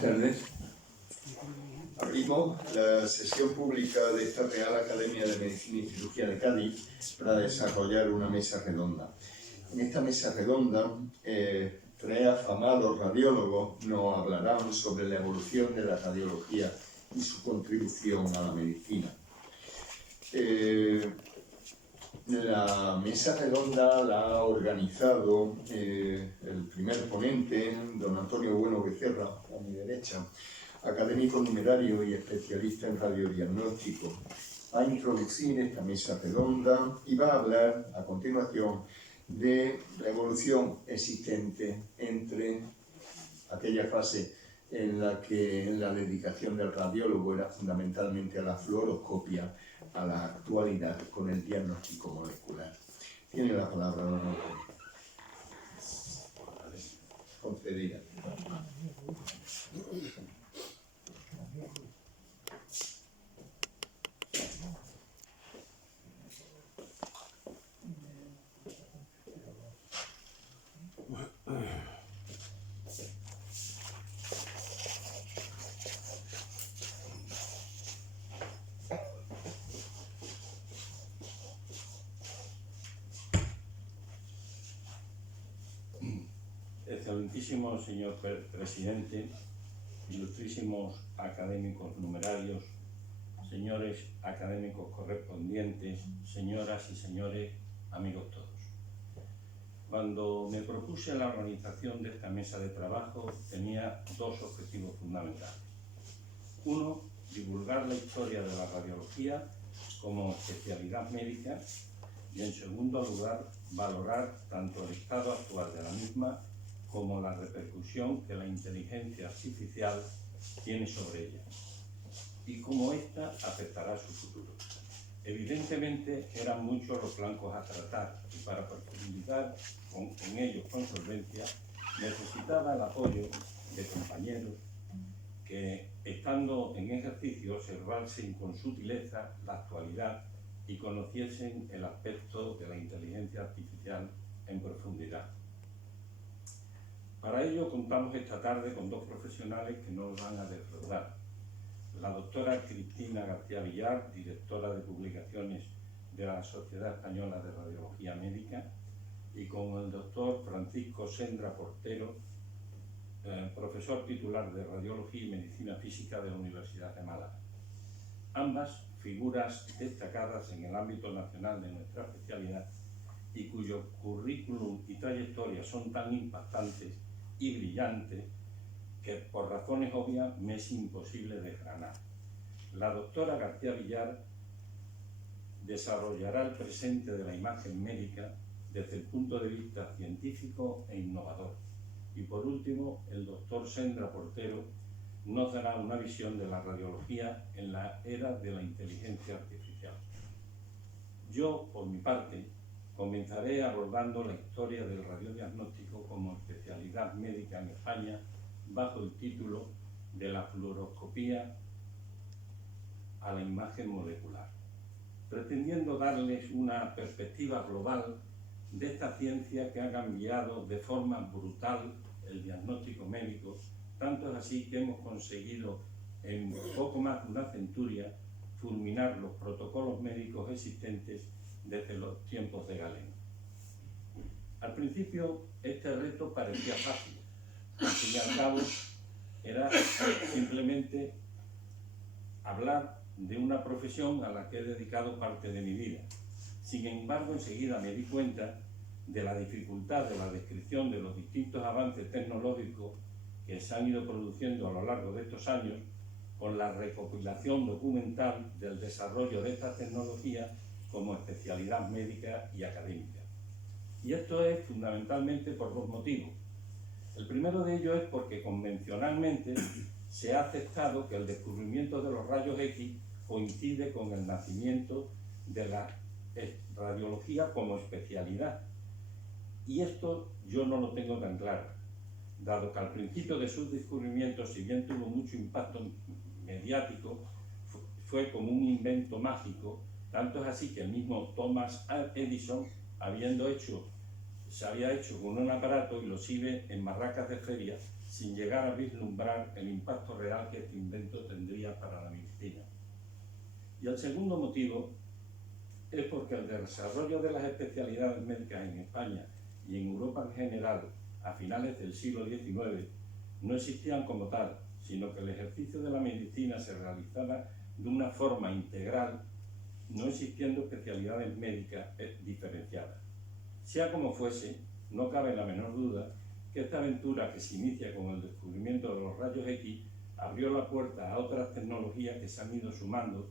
Buenas tardes. Abrimos la sesión pública de esta Real Academia de Medicina y Cirugía de Cádiz para desarrollar una mesa redonda. En esta mesa redonda, tres afamados radiólogos nos hablarán sobre la evolución de la radiología y su contribución a la medicina. La mesa redonda la ha organizado el primer ponente, don Antonio Bueno Becerra, a mi derecha, académico numerario y especialista en radiodiagnóstico. Va a introducir esta mesa redonda y va a hablar a continuación de la evolución existente entre aquella fase en la que la dedicación del radiólogo era fundamentalmente a la fluoroscopia, a la actualidad con el diagnóstico molecular. Tiene la palabra, don Antonio. Concedida. Excelentísimo señor presidente, ilustrísimos académicos numerarios, señores académicos correspondientes, señoras y señores, amigos todos. Cuando me propuse la organización de esta mesa de trabajo tenía dos objetivos fundamentales. Uno, divulgar la historia de la radiología como especialidad médica y, en segundo lugar, valorar tanto el estado actual de la misma como la repercusión que la inteligencia artificial tiene sobre ella y cómo ésta afectará a su futuro. Evidentemente eran muchos los flancos a tratar y para profundizar en ellos con solvencia necesitaba el apoyo de compañeros que, estando en ejercicio, observasen con sutileza la actualidad y conociesen el aspecto de la inteligencia artificial en profundidad. Para ello contamos esta tarde con dos profesionales que no nos van a defraudar. La doctora Cristina García Villar, directora de publicaciones de la Sociedad Española de Radiología Médica, y con el doctor Francisco Sendra Portero, profesor titular de Radiología y Medicina Física de la Universidad de Málaga. Ambas figuras destacadas en el ámbito nacional de nuestra especialidad y cuyo currículum y trayectoria son tan impactantes y brillante que por razones obvias me es imposible desgranar. La doctora García Villar desarrollará el presente de la imagen médica desde el punto de vista científico e innovador. Y por último, el doctor Sendra Portero nos dará una visión de la radiología en la era de la inteligencia artificial. Yo, por mi parte, comenzaré abordando la historia del radiodiagnóstico como especialidad médica en España bajo el título de la fluoroscopía a la imagen molecular, pretendiendo darles una perspectiva global de esta ciencia que ha cambiado de forma brutal el diagnóstico médico, tanto es así que hemos conseguido en poco más de una centuria fulminar los protocolos médicos existentes desde los tiempos de Galeno. Al principio este reto parecía fácil, al fin y al cabo era simplemente hablar de una profesión a la que he dedicado parte de mi vida. Sin embargo, enseguida me di cuenta de la dificultad de la descripción de los distintos avances tecnológicos que se han ido produciendo a lo largo de estos años con la recopilación documental del desarrollo de estas tecnologías como especialidad médica y académica. Y esto es fundamentalmente por dos motivos. El primero de ellos es porque convencionalmente se ha aceptado que el descubrimiento de los rayos X coincide con el nacimiento de la radiología como especialidad. Y esto yo no lo tengo tan claro, dado que al principio de sus descubrimientos, si bien tuvo mucho impacto mediático, fue como un invento mágico. Tanto es así que el mismo Thomas Edison, se había hecho con un aparato y lo exhibe en barracas de feria, sin llegar a vislumbrar el impacto real que este invento tendría para la medicina. Y el segundo motivo es porque el desarrollo de las especialidades médicas en España y en Europa en general a finales del siglo XIX no existían como tal, sino que el ejercicio de la medicina se realizaba de una forma integral, no existiendo especialidades médicas diferenciadas. Sea como fuese, no cabe la menor duda que esta aventura, que se inicia con el descubrimiento de los rayos X, abrió la puerta a otras tecnologías que se han ido sumando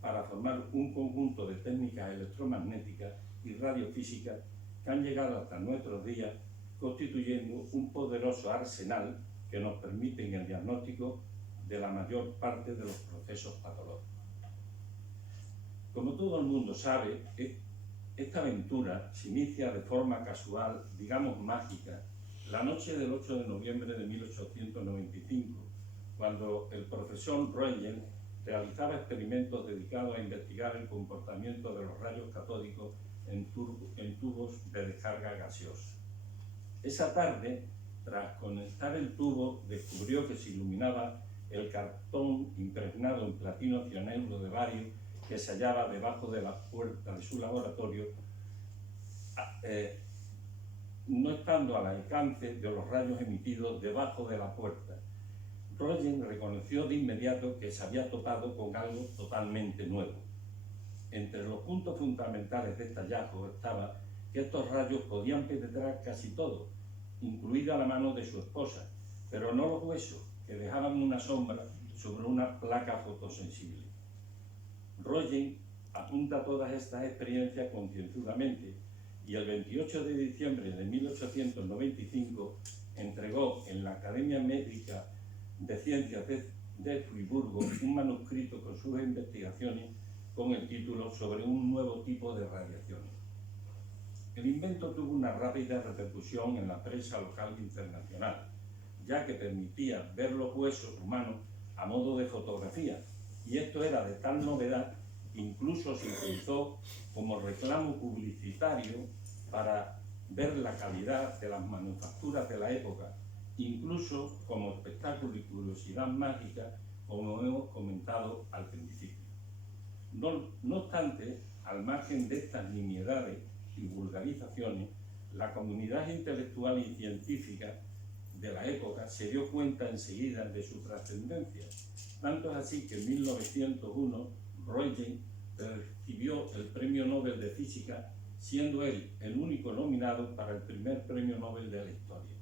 para formar un conjunto de técnicas electromagnéticas y radiofísicas que han llegado hasta nuestros días, constituyendo un poderoso arsenal que nos permite el diagnóstico de la mayor parte de los procesos patológicos. Como todo el mundo sabe, esta aventura se inicia de forma casual, digamos mágica, la noche del 8 de noviembre de 1895, cuando el profesor Röntgen realizaba experimentos dedicados a investigar el comportamiento de los rayos catódicos en tubos de descarga gaseosa. Esa tarde, tras conectar el tubo, descubrió que se iluminaba el cartón impregnado en platino cianuro de bario que se hallaba debajo de la puerta de su laboratorio, no estando al alcance de los rayos emitidos debajo de la puerta. Röntgen reconoció de inmediato que se había topado con algo totalmente nuevo. Entre los puntos fundamentales de este hallazgo estaba que estos rayos podían penetrar casi todo, incluida la mano de su esposa, pero no los huesos, que dejaban una sombra sobre una placa fotosensible. Röntgen apunta todas estas experiencias concienzudamente y el 28 de diciembre de 1895 entregó en la Academia Médica de Ciencias de Friburgo un manuscrito con sus investigaciones con el título Sobre un nuevo tipo de radiaciones. El invento tuvo una rápida repercusión en la prensa local e internacional, ya que permitía ver los huesos humanos a modo de fotografía, y esto era de tal novedad que incluso se utilizó como reclamo publicitario para ver la calidad de las manufacturas de la época, incluso como espectáculo y curiosidad mágica, como hemos comentado al principio. No obstante, al margen de estas nimiedades y vulgarizaciones, la comunidad intelectual y científica de la época se dio cuenta enseguida de su trascendencia. Tanto es así que en 1901 Röntgen recibió el Premio Nobel de Física, siendo él el único nominado para el primer Premio Nobel de la historia.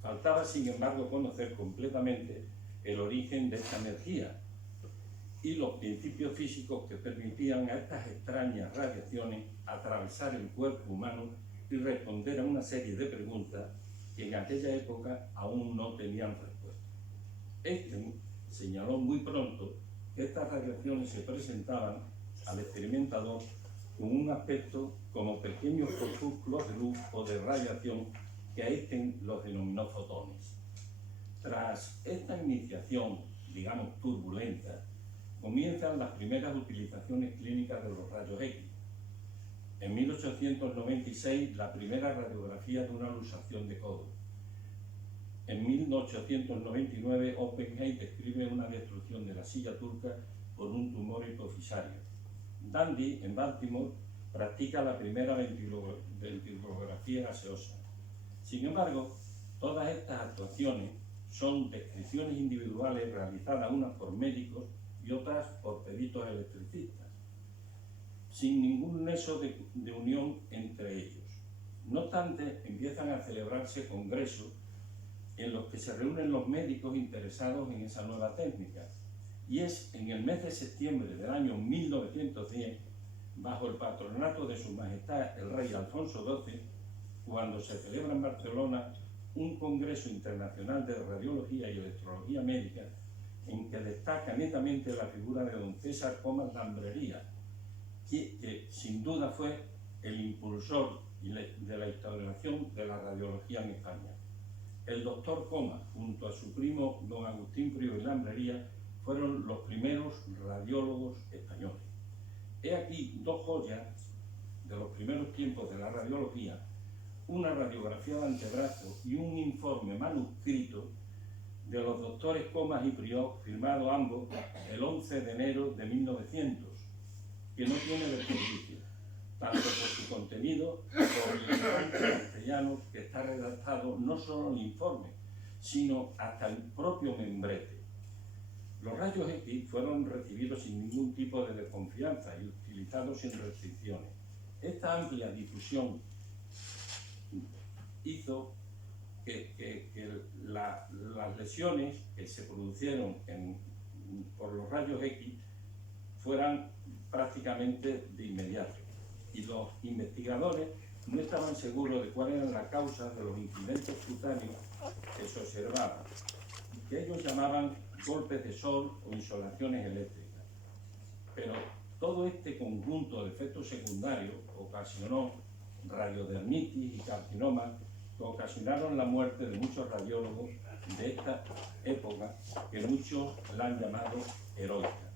Faltaba, sin embargo, conocer completamente el origen de esta energía y los principios físicos que permitían a estas extrañas radiaciones atravesar el cuerpo humano y responder a una serie de preguntas que en aquella época aún no tenían respuesta. Einstein señaló muy pronto que estas radiaciones se presentaban al experimentador con un aspecto como pequeños corpúsculos de luz o de radiación que Einstein los denominó fotones. Tras esta iniciación, digamos turbulenta, comienzan las primeras utilizaciones clínicas de los rayos X. En 1896, la primera radiografía de una luxación de codo. En 1899, Oppenheim describe una destrucción de la silla turca por un tumor hipofisario. Dandy, en Baltimore, practica la primera ventilografía gaseosa. Sin embargo, todas estas actuaciones son descripciones individuales realizadas unas por médicos y otras por peritos electricistas, sin ningún nexo de unión entre ellos. No obstante, empiezan a celebrarse congresos en los que se reúnen los médicos interesados en esa nueva técnica, y es en el mes de septiembre del año 1910, bajo el patronato de Su Majestad el Rey Alfonso XII, cuando se celebra en Barcelona un congreso internacional de radiología y electrología médica, en que destaca netamente la figura de don César Comas Lambrería, que sin duda fue el impulsor de la instauración de la radiología en España. El doctor Comas, junto a su primo don Agustín Prior y Lambrería, fueron los primeros radiólogos españoles. He aquí dos joyas de los primeros tiempos de la radiología, una radiografía de antebrazo y un informe manuscrito de los doctores Comas y Prior, firmados ambos el 11 de enero de 1900, que no tiene desperdicio, tanto por su contenido como el lenguaje castellano que está redactado no solo en el informe, sino hasta el propio membrete. Los rayos X fueron recibidos sin ningún tipo de desconfianza y utilizados sin restricciones. Esta amplia difusión hizo que las lesiones que se produjeron por los rayos X fueran prácticamente de inmediato. Y los investigadores no estaban seguros de cuál era la causa de los incidentes cutáneos que se observaban, que ellos llamaban golpes de sol o insolaciones eléctricas. Pero todo este conjunto de efectos secundarios ocasionó radiodermitis y carcinomas que ocasionaron la muerte de muchos radiólogos de esta época, que muchos la han llamado heroica.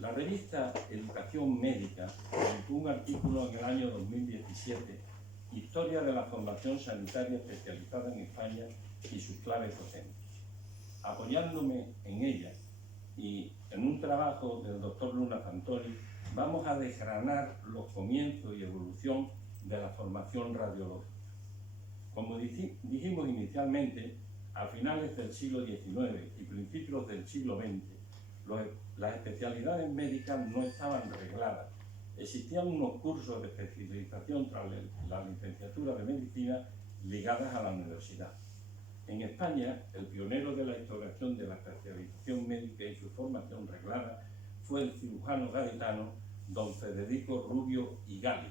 La revista Educación Médica publicó un artículo en el año 2017, Historia de la Formación Sanitaria Especializada en España y sus claves docentes. Apoyándome en ella y en un trabajo del doctor Luna Fantoni, vamos a desgranar los comienzos y evolución de la formación radiológica. Como dijimos inicialmente, a finales del siglo XIX y principios del siglo XX, las especialidades médicas no estaban regladas. Existían unos cursos de especialización tras la licenciatura de medicina ligadas a la universidad. En España, el pionero de la instauración de la especialización médica y su formación reglada fue el cirujano gaditano don Federico Rubio y Gali,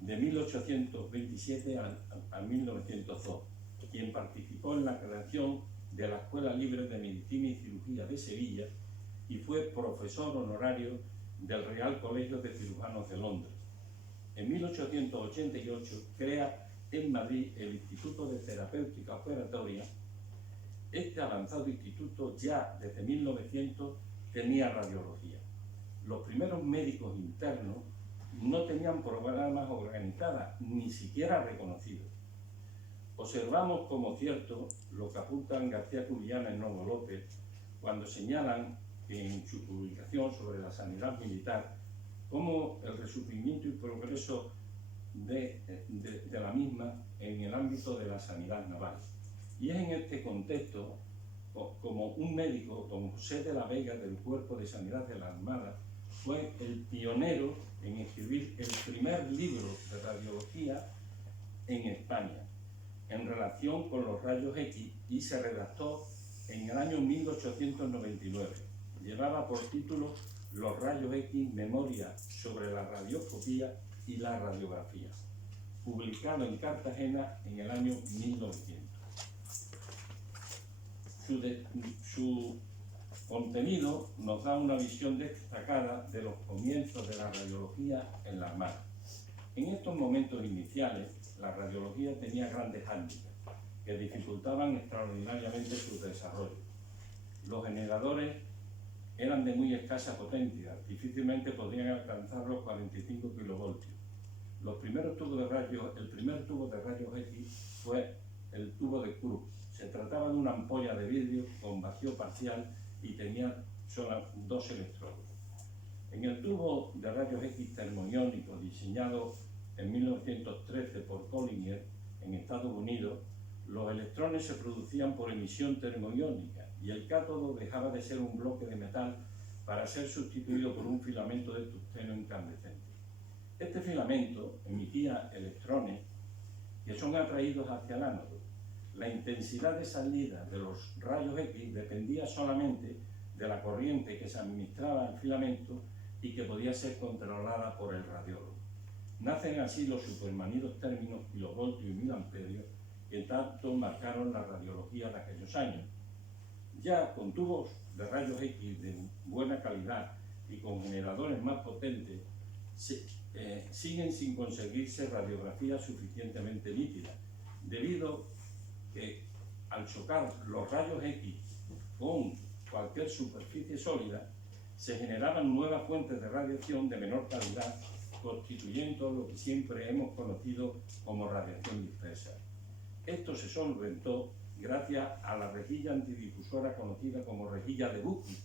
de 1827 a 1902, quien participó en la creación de la Escuela Libre de Medicina y Cirugía de Sevilla y fue profesor honorario del Real Colegio de Cirujanos de Londres. En 1888 crea en Madrid el Instituto de Terapéutica Operatoria. Este avanzado instituto ya desde 1900 tenía radiología. Los primeros médicos internos no tenían programas organizados, ni siquiera reconocidos. Observamos como cierto lo que apuntan García Cubillana y Novo López cuando señalan en su publicación sobre la sanidad militar como el resurgimiento y progreso de la misma en el ámbito de la sanidad naval. Y es en este contexto como un médico, don José de la Vega del Cuerpo de Sanidad de la Armada, fue el pionero en escribir el primer libro de radiología en España en relación con los rayos X y se redactó en el año 1899. Llevaba por título Los rayos X, memoria sobre la radioscopía y la radiografía, publicado en Cartagena en el año 1900. Su contenido nos da una visión destacada de los comienzos de la radiología en la Armada. En estos momentos iniciales, la radiología tenía grandes hándicaps que dificultaban extraordinariamente su desarrollo. Los generadores eran de muy escasa potencia, difícilmente podían alcanzar los 45 kilovoltios. El primer tubo de rayos X fue el tubo de Krupp. Se trataba de una ampolla de vidrio con vacío parcial y tenía solo 2 electrodos. En el tubo de rayos X termoiónico diseñado en 1913 por Collinger en Estados Unidos, los electrones se producían por emisión termoiónica y el cátodo dejaba de ser un bloque de metal para ser sustituido por un filamento de tungsteno incandescente. Este filamento emitía electrones que son atraídos hacia el ánodo. La intensidad de salida de los rayos X dependía solamente de la corriente que se administraba al filamento y que podía ser controlada por el radiólogo. Nacen así los supermanidos términos kilovoltios y miliamperios que tanto marcaron la radiología de aquellos años. Ya con tubos de rayos X de buena calidad y con generadores más potentes, siguen sin conseguirse radiografías suficientemente nítidas, debido que al chocar los rayos X con cualquier superficie sólida, se generaban nuevas fuentes de radiación de menor calidad constituyendo lo que siempre hemos conocido como radiación dispersa. Esto se solventó gracias a la rejilla antidifusora conocida como rejilla de Buckley,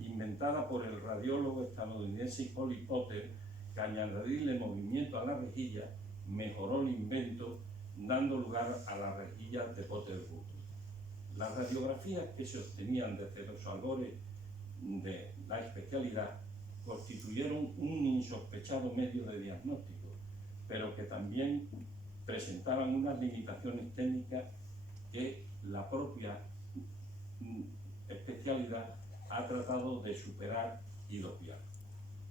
inventada por el radiólogo estadounidense Holly Potter, que al añadirle movimiento a la rejilla mejoró el invento, dando lugar a la rejilla de Potter-Buckley. Las radiografías que se obtenían desde los albores de la especialidad constituyeron un insospechado medio de diagnóstico, pero que también presentaban unas limitaciones técnicas que la propia especialidad ha tratado de superar y dopiar.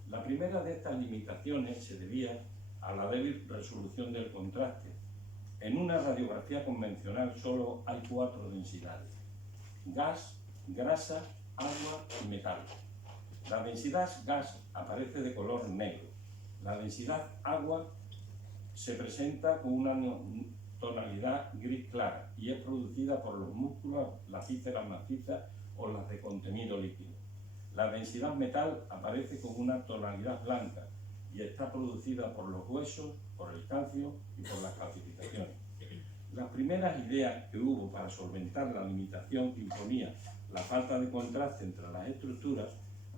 La primera de estas limitaciones se debía a la débil resolución del contraste. En una radiografía convencional solo hay 4 densidades: gas, grasa, agua y metal. La densidad gas aparece de color negro. La densidad agua se presenta con una tonalidad gris clara y es producida por los músculos, las vísceras macizas o las de contenido líquido. La densidad metal aparece con una tonalidad blanca y está producida por los huesos, por el calcio y por las calcificaciones. Las primeras ideas que hubo para solventar la limitación que imponía la falta de contraste entre las estructuras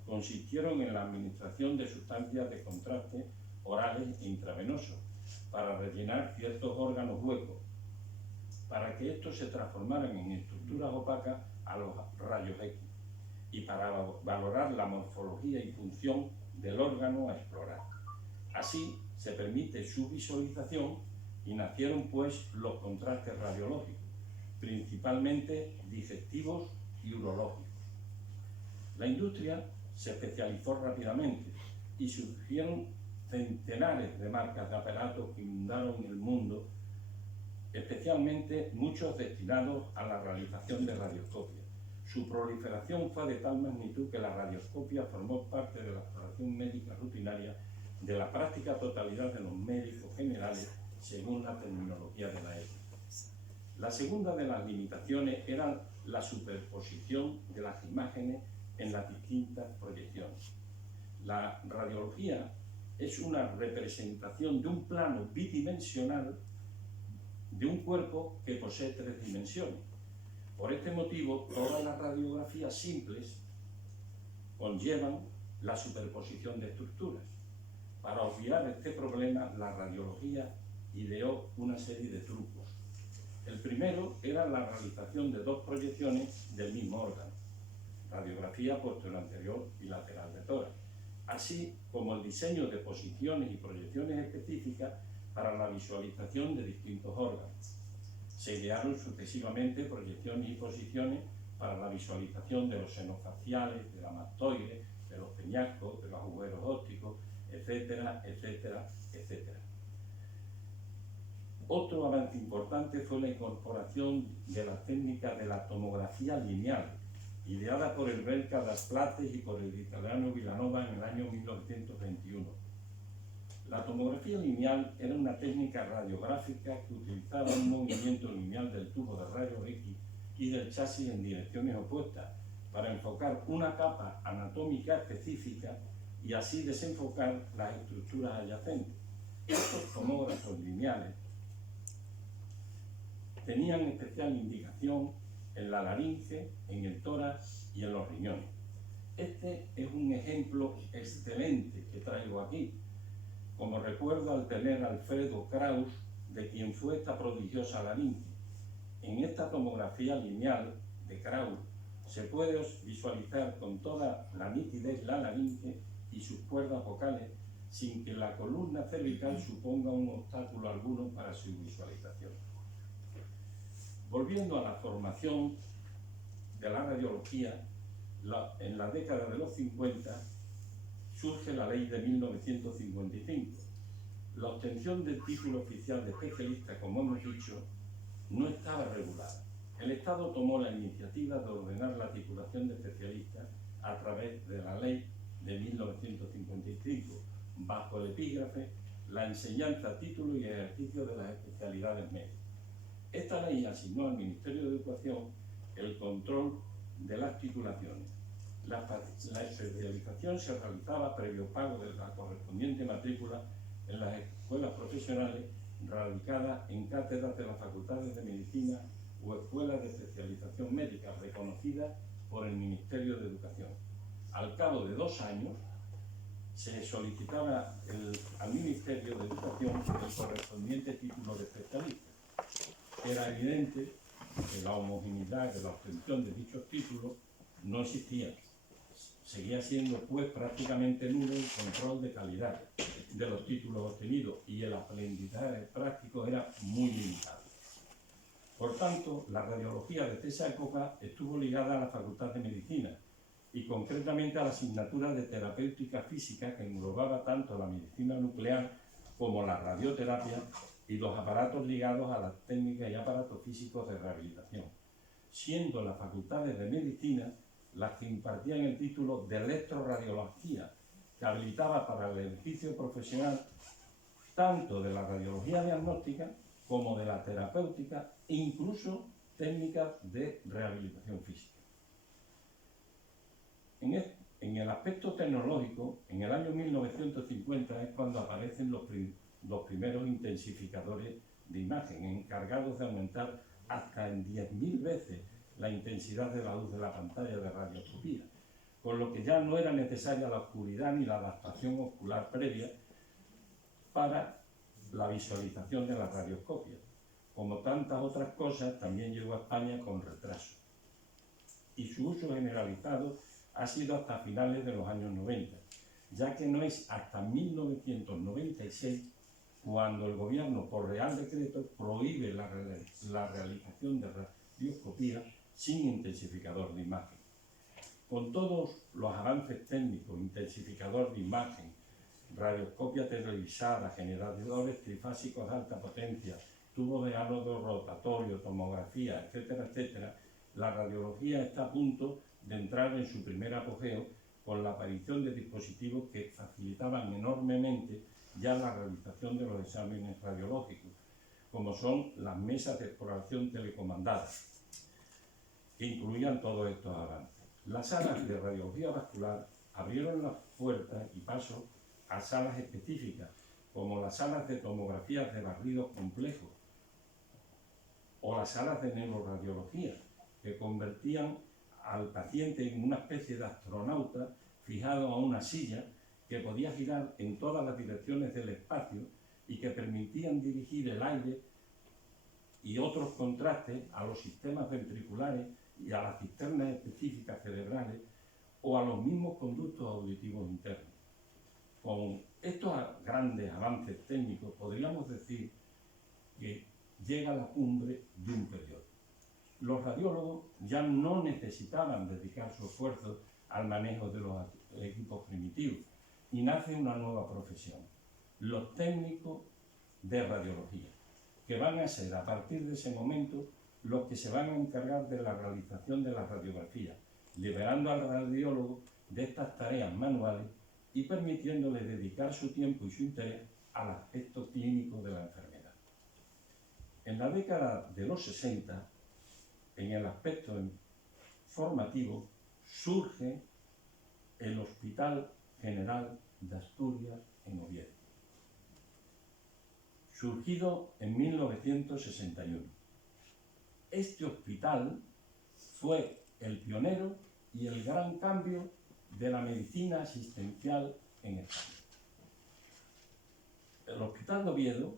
consistieron en la administración de sustancias de contraste orales e intravenosos para rellenar ciertos órganos huecos, para que estos se transformaran en estructuras opacas a los rayos X y para valorar la morfología y función del órgano a explorar. Así se permite su visualización y nacieron pues los contrastes radiológicos, principalmente digestivos y urológicos. La industria se especializó rápidamente y surgieron centenares de marcas de aparatos que inundaron el mundo, especialmente muchos destinados a la realización de radioscopia. Su proliferación fue de tal magnitud que la radioscopia formó parte de la exploración médica rutinaria de la práctica totalidad de los médicos generales según la terminología de la época. La segunda de las limitaciones era la superposición de las imágenes en las distintas proyecciones. La radiología es una representación de un plano bidimensional de un cuerpo que posee 3 dimensiones. Por este motivo, todas las radiografías simples conllevan la superposición de estructuras. Para obviar este problema, la radiología ideó una serie de trucos. El primero era la realización de 2 proyecciones del mismo órgano, radiografía posterior y lateral de tórax, así como el diseño de posiciones y proyecciones específicas para la visualización de distintos órganos. Se idearon sucesivamente proyecciones y posiciones para la visualización de los senos faciales, de la mastoide, de los peñascos, de los agujeros ópticos, etcétera, etcétera, etcétera. Otro avance importante fue la incorporación de la técnica de la tomografía lineal, ideada por el belga Das Plates y por el italiano Villanova en el año 1921. La tomografía lineal era una técnica radiográfica que utilizaba un movimiento lineal del tubo de rayos X y del chasis en direcciones opuestas para enfocar una capa anatómica específica y así desenfocar las estructuras adyacentes. Estos tomógrafos lineales tenían especial indicación en la laringe, en el tórax y en los riñones. Este es un ejemplo excelente que traigo aquí, como recuerdo al tener a Alfredo Kraus, de quien fue esta prodigiosa laringe. En esta tomografía lineal de Kraus se puede visualizar con toda la nitidez la laringe y sus cuerdas vocales sin que la columna cervical suponga un obstáculo alguno para su visualización. Volviendo a la formación de la radiología, en la década de los 50 surge la ley de 1955. La obtención del título oficial de especialista, como hemos dicho, no estaba regulada. El Estado tomó la iniciativa de ordenar la titulación de especialista a través de la ley de 1955, bajo el epígrafe la enseñanza, título y ejercicio de las especialidades médicas. Esta ley asignó al Ministerio de Educación el control de las titulaciones. La especialización se realizaba previo pago de la correspondiente matrícula en las escuelas profesionales radicadas en cátedras de las facultades de medicina o escuelas de especialización médica reconocidas por el Ministerio de Educación. Al cabo de 2 años, se solicitaba al Ministerio de Educación el correspondiente título de especialista. Era evidente que la homogeneidad de la obtención de dichos títulos no existía. Seguía siendo pues prácticamente nulo el control de calidad de los títulos obtenidos y el aprendizaje práctico era muy limitado. Por tanto, la radiología desde esa época estuvo ligada a la Facultad de Medicina y concretamente a la asignatura de terapéutica física que englobaba tanto la medicina nuclear como la radioterapia y los aparatos ligados a las técnicas y aparatos físicos de rehabilitación, siendo las facultades de medicina las que impartían el título de electroradiología, que habilitaba para el ejercicio profesional tanto de la radiología diagnóstica como de la terapéutica e incluso técnicas de rehabilitación física. En el aspecto tecnológico, en el año 1950 es cuando aparecen los primeros intensificadores de imagen, encargados de aumentar hasta en 10.000 veces la intensidad de la luz de la pantalla de radioscopía, con lo que ya no era necesaria la oscuridad ni la adaptación ocular previa para la visualización de la radioscopia. Como tantas otras cosas, también llegó a España con retraso. Y su uso generalizado ha sido hasta finales de los años 90, ya que no es hasta 1996 cuando el gobierno, por Real Decreto, prohíbe la realización de radioscopía sin intensificador de imagen. Con todos los avances técnicos, intensificador de imagen, radioscopia televisada, generadores trifásicos de alta potencia, tubos de ánodo rotatorio, tomografía, etcétera, etcétera, la radiología está a punto de entrar en su primer apogeo con la aparición de dispositivos que facilitaban enormemente ya la realización de los exámenes radiológicos, como son las mesas de exploración telecomandadas, que incluían todos estos avances. Las salas de radiología vascular abrieron las puertas y paso a salas específicas, como las salas de tomografías de barridos complejos o las salas de neuroradiología, que convertían al paciente en una especie de astronauta fijado a una silla que podía girar en todas las direcciones del espacio y que permitían dirigir el aire y otros contrastes a los sistemas ventriculares y a las cisternas específicas cerebrales o a los mismos conductos auditivos internos. Con estos grandes avances técnicos podríamos decir que llega la cumbre de un periodo. Los radiólogos ya no necesitaban dedicar su esfuerzo al manejo de los equipos primitivos y nace una nueva profesión, los técnicos de radiología, que van a ser a partir de ese momento los que se van a encargar de la realización de la radiografía, liberando al radiólogo de estas tareas manuales y permitiéndole dedicar su tiempo y su interés al aspecto clínico de la enfermedad. En la década de los 60, en el aspecto formativo, surge el Hospital General de Asturias en Oviedo, surgido en 1961. Este hospital fue el pionero y el gran cambio de la medicina asistencial en España. El Hospital de Oviedo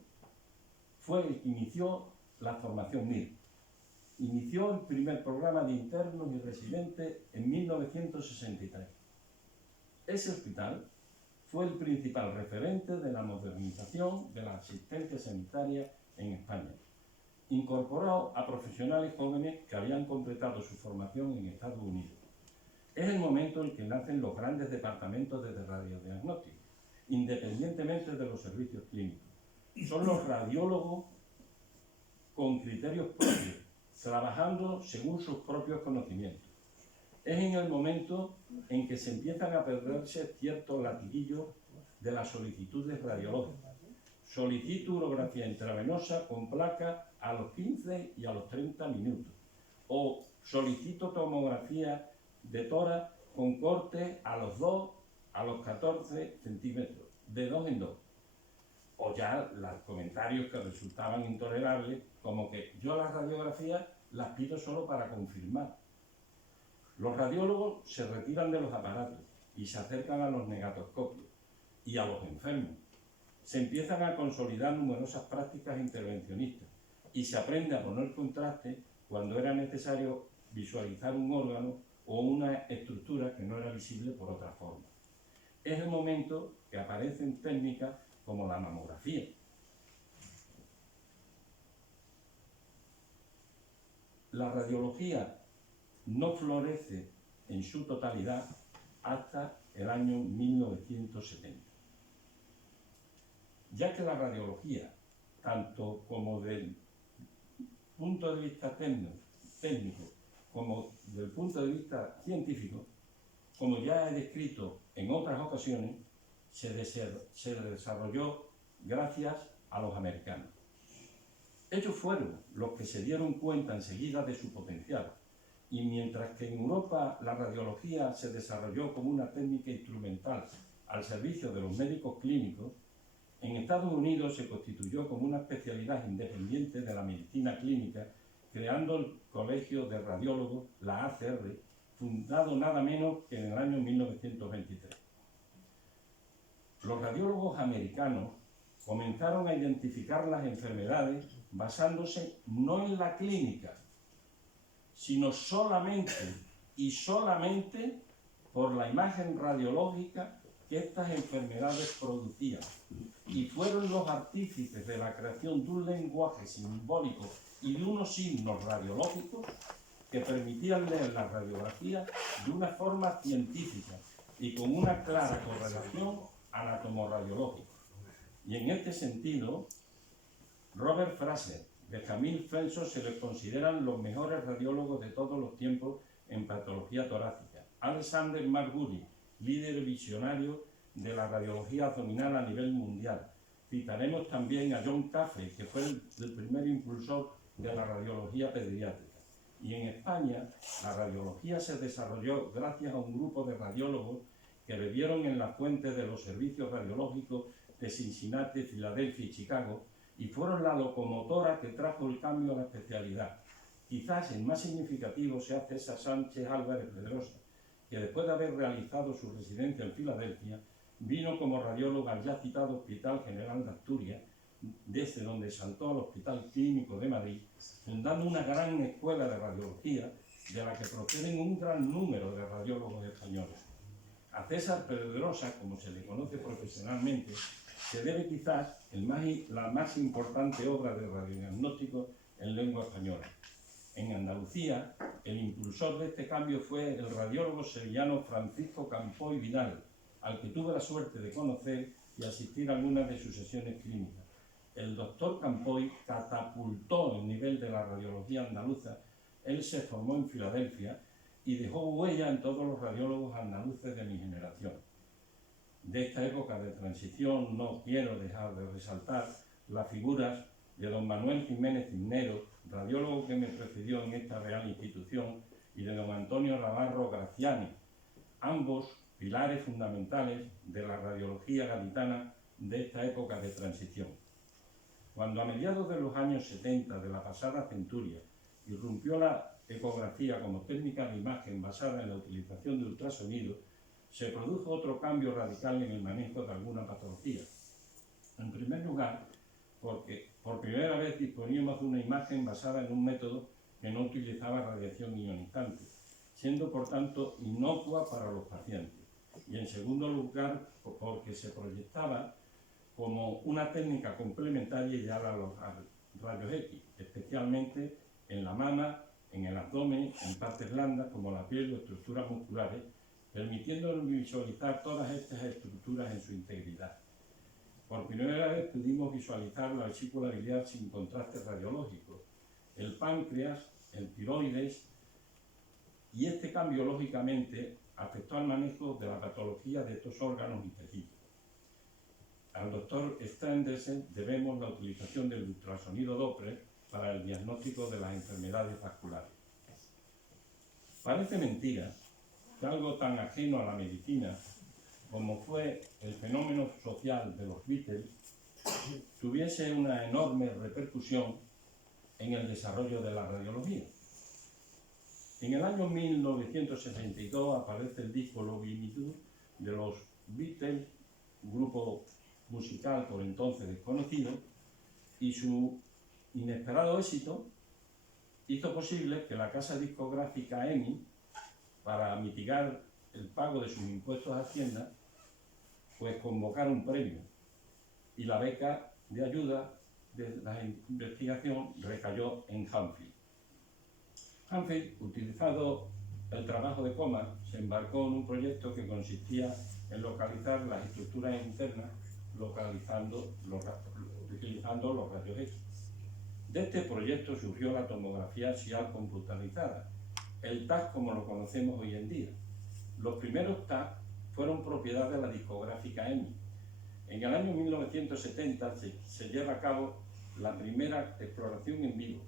fue el que inició la formación MIR. Inició el primer programa de internos y residentes en 1963. Ese hospital fue el principal referente de la modernización de la asistencia sanitaria en España, incorporado a profesionales jóvenes que habían completado su formación en Estados Unidos. Es el momento en que nacen los grandes departamentos de radiodiagnóstico, independientemente de los servicios clínicos. Son los radiólogos con criterios propios, trabajando según sus propios conocimientos. Es en el momento en que se empiezan a perderse ciertos latiguillos de las solicitudes radiológicas. Solicito urografía intravenosa con placa a los 15 y a los 30 minutos. O solicito tomografía de tórax con corte a los 2, a los 14 centímetros, de 2 en 2. o ya los comentarios que resultaban intolerables, como que yo las radiografías las pido solo para confirmar. Los radiólogos se retiran de los aparatos y se acercan a los negatoscopios y a los enfermos. Se empiezan a consolidar numerosas prácticas intervencionistas y se aprende a poner contraste cuando era necesario visualizar un órgano o una estructura que no era visible por otra forma. Es el momento que aparecen técnicas como la mamografía. La radiología no florece en su totalidad hasta el año 1970, ya que la radiología, tanto como del punto de vista técnico como del punto de vista científico, como ya he descrito en otras ocasiones, se desarrolló gracias a los americanos. Ellos fueron los que se dieron cuenta enseguida de su potencial, y mientras que en Europa la radiología se desarrolló como una técnica instrumental al servicio de los médicos clínicos, en Estados Unidos se constituyó como una especialidad independiente de la medicina clínica, creando el Colegio de Radiólogos, la ACR, fundado nada menos que en el año 1923. Los radiólogos americanos comenzaron a identificar las enfermedades basándose no en la clínica, sino solamente por la imagen radiológica que estas enfermedades producían. Y fueron los artífices de la creación de un lenguaje simbólico y de unos signos radiológicos que permitían leer la radiografía de una forma científica y con una clara correlación anatomoradiológica. Y en este sentido, Robert Fraser, Benjamin Felson se les consideran los mejores radiólogos de todos los tiempos en patología torácica. Alexander Margulis, líder visionario de la radiología abdominal a nivel mundial. Citaremos también a John Caffrey, que fue el primer impulsor de la radiología pediátrica. Y en España, la radiología se desarrolló gracias a un grupo de radiólogos que bebieron en las fuentes de los servicios radiológicos de Cincinnati, Filadelfia y Chicago, y fueron la locomotora que trajo el cambio a la especialidad. Quizás el más significativo sea César Sánchez Álvarez Pedrosa, que después de haber realizado su residencia en Filadelfia, vino como radiólogo al ya citado Hospital General de Asturias, desde donde saltó al Hospital Clínico de Madrid, fundando una gran escuela de radiología de la que proceden un gran número de radiólogos españoles. A César Pedrosa, como se le conoce profesionalmente, se debe quizás la más importante obra de radiodiagnóstico en lengua española. En Andalucía, el impulsor de este cambio fue el radiólogo sevillano Francisco Campoy Vidal, al que tuve la suerte de conocer y asistir a algunas de sus sesiones clínicas. El doctor Campoy catapultó el nivel de la radiología andaluza. Él se formó en Filadelfia y dejó huella en todos los radiólogos andaluces de mi generación. De esta época de transición no quiero dejar de resaltar las figuras de don Manuel Jiménez Cisneros, radiólogo que me precedió en esta real institución, y de don Antonio Navarro Graciani, ambos pilares fundamentales de la radiología gaditana de esta época de transición. Cuando a mediados de los años 70 de la pasada centuria irrumpió la ecografía como técnica de imagen basada en la utilización de ultrasonido, se produjo otro cambio radical en el manejo de alguna patología. En primer lugar, porque por primera vez disponíamos de una imagen basada en un método que no utilizaba radiación ionizante, siendo por tanto inocua para los pacientes. Y en segundo lugar, porque se proyectaba como una técnica complementaria ya a los rayos X, especialmente en la mama, en el abdomen, en partes blandas como la piel o estructuras musculares, permitiéndonos visualizar todas estas estructuras en su integridad. Por primera vez pudimos visualizar la vesícula biliar sin contraste radiológico, el páncreas, el tiroides, y este cambio lógicamente afectó al manejo de la patología de estos órganos y tejidos. Al doctor Stendersen debemos la utilización del ultrasonido Doppler para el diagnóstico de las enfermedades vasculares. Parece mentira que algo tan ajeno a la medicina como fue el fenómeno social de los Beatles tuviese una enorme repercusión en el desarrollo de la radiología. En el año 1962 aparece el disco Love Me Too de los Beatles, grupo musical por entonces desconocido, y su inesperado éxito hizo posible que la casa discográfica EMI, para mitigar el pago de sus impuestos a Hacienda, pues convocara un premio, y la beca de ayuda de la investigación recayó en Hanfield. Hanfield, utilizado el trabajo de coma, se embarcó en un proyecto que consistía en localizar las estructuras internas utilizando los rayos X. De este proyecto surgió la tomografía axial computarizada, el TAC como lo conocemos hoy en día. Los primeros TAC fueron propiedad de la discográfica EMI. En el año 1970 se lleva a cabo la primera exploración en vivo,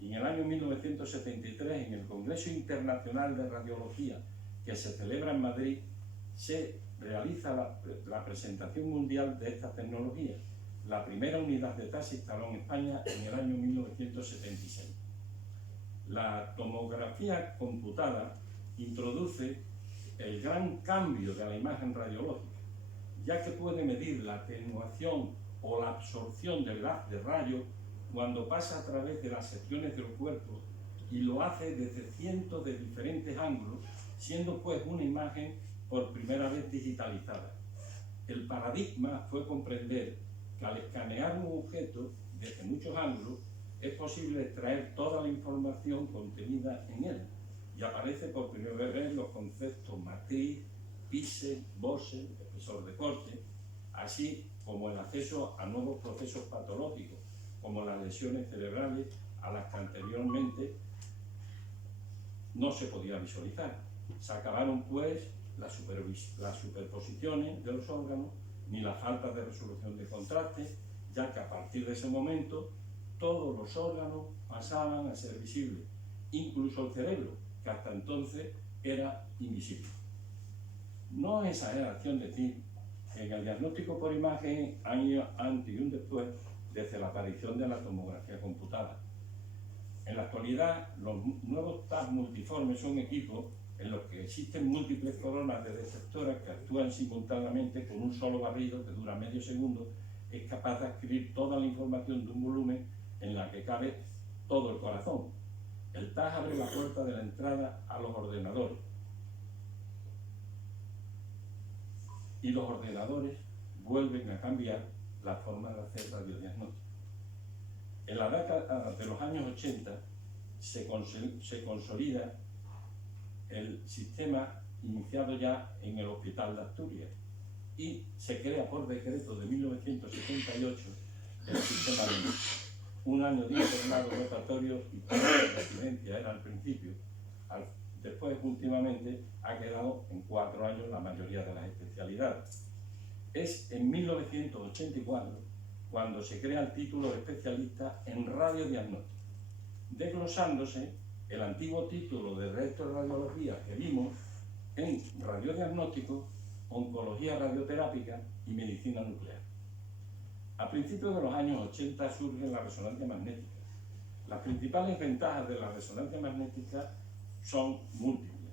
y en el año 1973, en el Congreso Internacional de Radiología que se celebra en Madrid, se realiza la presentación mundial de esta tecnología. La primera unidad de TAC se instaló en España en el año 1976. La tomografía computada introduce el gran cambio de la imagen radiológica, ya que puede medir la atenuación o la absorción del haz de rayo cuando pasa a través de las secciones del cuerpo, y lo hace desde cientos de diferentes ángulos, siendo pues una imagen por primera vez digitalizada. El paradigma fue comprender que al escanear un objeto desde muchos ángulos es posible extraer toda la información contenida en él, y aparece por primera vez los conceptos matriz, píxel, voxel, espesor de corte, así como el acceso a nuevos procesos patológicos, como las lesiones cerebrales, a las que anteriormente no se podía visualizar. Se acabaron pues las superposiciones de los órganos, ni la falta de resolución de contraste, ya que a partir de ese momento todos los órganos pasaban a ser visibles, incluso el cerebro, que hasta entonces era invisible. No es exageración decir que en el diagnóstico por imagen hay un antes y un después desde la aparición de la tomografía computada. En la actualidad, los nuevos TAC multiformes son equipos en los que existen múltiples coronas de detectoras que actúan simultáneamente con un solo barrido que dura medio segundo. Es capaz de adquirir toda la información de un volumen en la que cabe todo el corazón. El TAC abre la puerta de la entrada a los ordenadores, y los ordenadores vuelven a cambiar la forma de hacer radiodiagnóstico. En la década de los años 80 se consolida el sistema iniciado ya en el Hospital de Asturias, y se crea por decreto de 1978 el sistema LIMS, un año de internado rotatorio y toda la residencia era al principio. Después, últimamente, ha quedado en 4 años la mayoría de las especialidades. Es en 1984 cuando se crea el título de especialista en radiodiagnóstico, desglosándose el antiguo título de resto de radiología que vimos en radiodiagnóstico, oncología radioterápica y medicina nuclear. A principios de los años 80 surge la resonancia magnética. Las principales ventajas de la resonancia magnética son múltiples.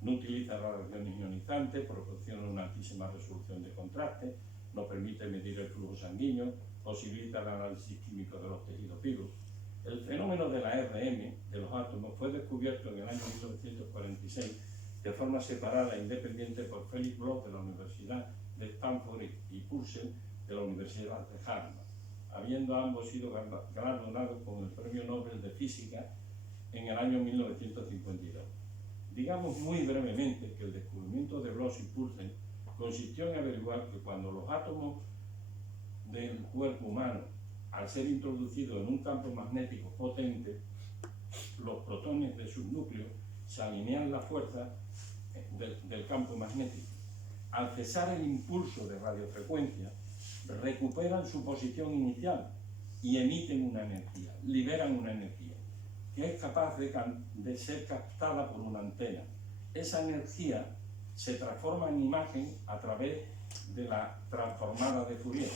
No utiliza radiaciones ionizantes, proporciona una altísima resolución de contraste, nos permite medir el flujo sanguíneo, posibilita el análisis químico de los tejidos vivos. El fenómeno de la RM, de los átomos, fue descubierto en el año 1946 de forma separada e independiente por Felix Bloch de la Universidad de Stanford y Purcell de la Universidad de Harvard, habiendo ambos sido galardonados con el Premio Nobel de Física en el año 1952. Digamos muy brevemente que el descubrimiento de Bloch y Purcell consistió en averiguar que cuando los átomos del cuerpo humano, al ser introducidos en un campo magnético potente, los protones de sus núcleos se alinean la fuerza del campo magnético. Al cesar el impulso de radiofrecuencia, recuperan su posición inicial y emiten una energía, liberan una energía que es capaz de ser captada por una antena. Esa energía se transforma en imagen a través de la transformada de Fourier.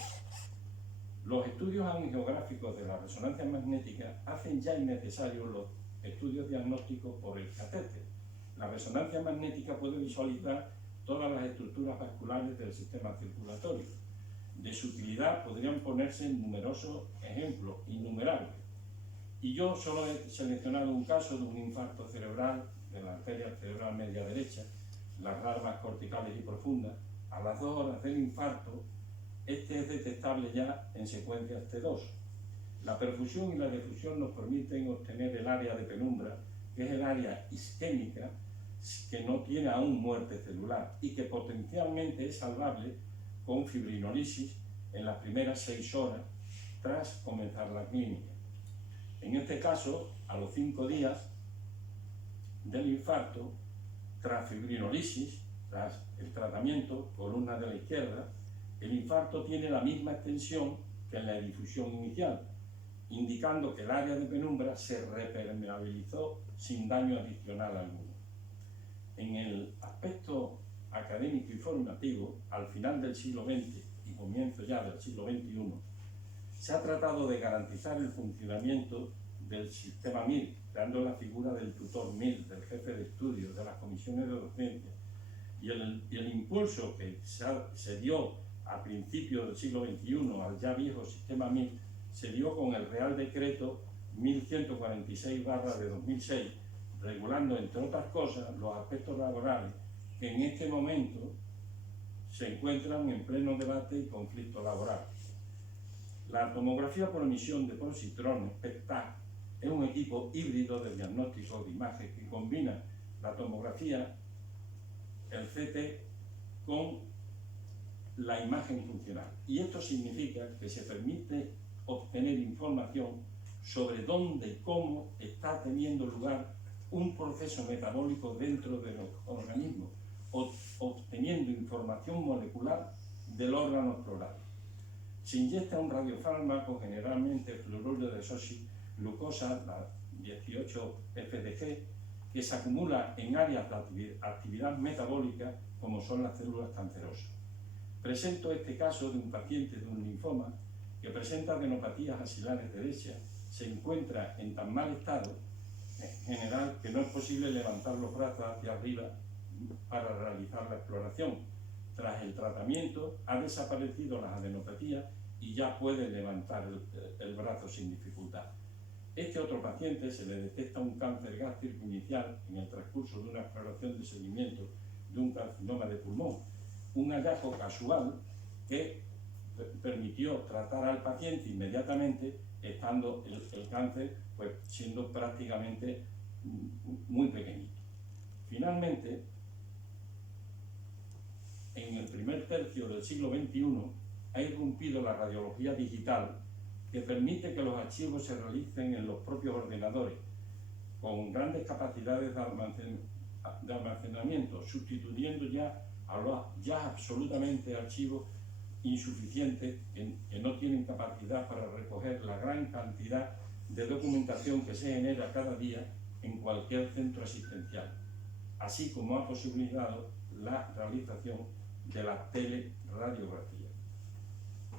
Los estudios angiográficos de la resonancia magnética hacen ya innecesarios los estudios diagnósticos por el catéter. La resonancia magnética puede visualizar todas las estructuras vasculares del sistema circulatorio. De su utilidad podrían ponerse numerosos ejemplos, innumerables. Y yo solo he seleccionado un caso de un infarto cerebral de la arteria cerebral media derecha, las ramas corticales y profundas. A las 2 horas del infarto, este es detectable ya en secuencias T2. La perfusión y la difusión nos permiten obtener el área de penumbra, que es el área isquémica, que no tiene aún muerte celular y que potencialmente es salvable con fibrinolisis en las primeras 6 horas tras comenzar la clínica. En este caso, a los 5 días del infarto, tras fibrinolisis, tras el tratamiento, columna de la izquierda, el infarto tiene la misma extensión que en la difusión inicial, indicando que el área de penumbra se repermeabilizó sin daño adicional alguno. En el aspecto académico y formativo, al final del siglo XX y comienzo ya del siglo XXI, se ha tratado de garantizar el funcionamiento del sistema MIR, creando la figura del tutor MIR, del jefe de estudios, de las comisiones de docencia, y el impulso que se dio a principios del siglo XXI al ya viejo sistema MIR se dio con el Real Decreto 1146/2006, regulando, entre otras cosas, los aspectos laborales que en este momento se encuentran en pleno debate y conflicto laboral. La tomografía por emisión de positrones, PET-TAC, es un equipo híbrido de diagnóstico de imagen que combina la tomografía, el CT, con la imagen funcional. Y esto significa que se permite obtener información sobre dónde y cómo está teniendo lugar un proceso metabólico dentro de los organismos, obteniendo información molecular del órgano explorado. Se inyecta un radiofármaco, generalmente fluoruro de desoxiglucosa, la 18-FDG, que se acumula en áreas de actividad metabólica como son las células cancerosas. Presento este caso de un paciente de un linfoma que presenta adenopatías axilares derechas, se encuentra en tan mal estado en general que no es posible levantar los brazos hacia arriba para realizar la exploración. Tras el tratamiento ha desaparecido las adenopatías y ya puede levantar el brazo sin dificultad. Este otro paciente se le detecta un cáncer gástrico inicial en el transcurso de una exploración de seguimiento de un carcinoma de pulmón, un hallazgo casual que permitió tratar al paciente inmediatamente, estando el cáncer pues, siendo prácticamente muy pequeñito. Finalmente, en el primer tercio del siglo XXI ha irrumpido la radiología digital, que permite que los archivos se realicen en los propios ordenadores, con grandes capacidades de almacenamiento, sustituyendo ya a los ya absolutamente archivos insuficientes que no tienen capacidad para recoger la gran cantidad de documentación que se genera cada día en cualquier centro asistencial, así como ha posibilitado la realización de la teleradiografía.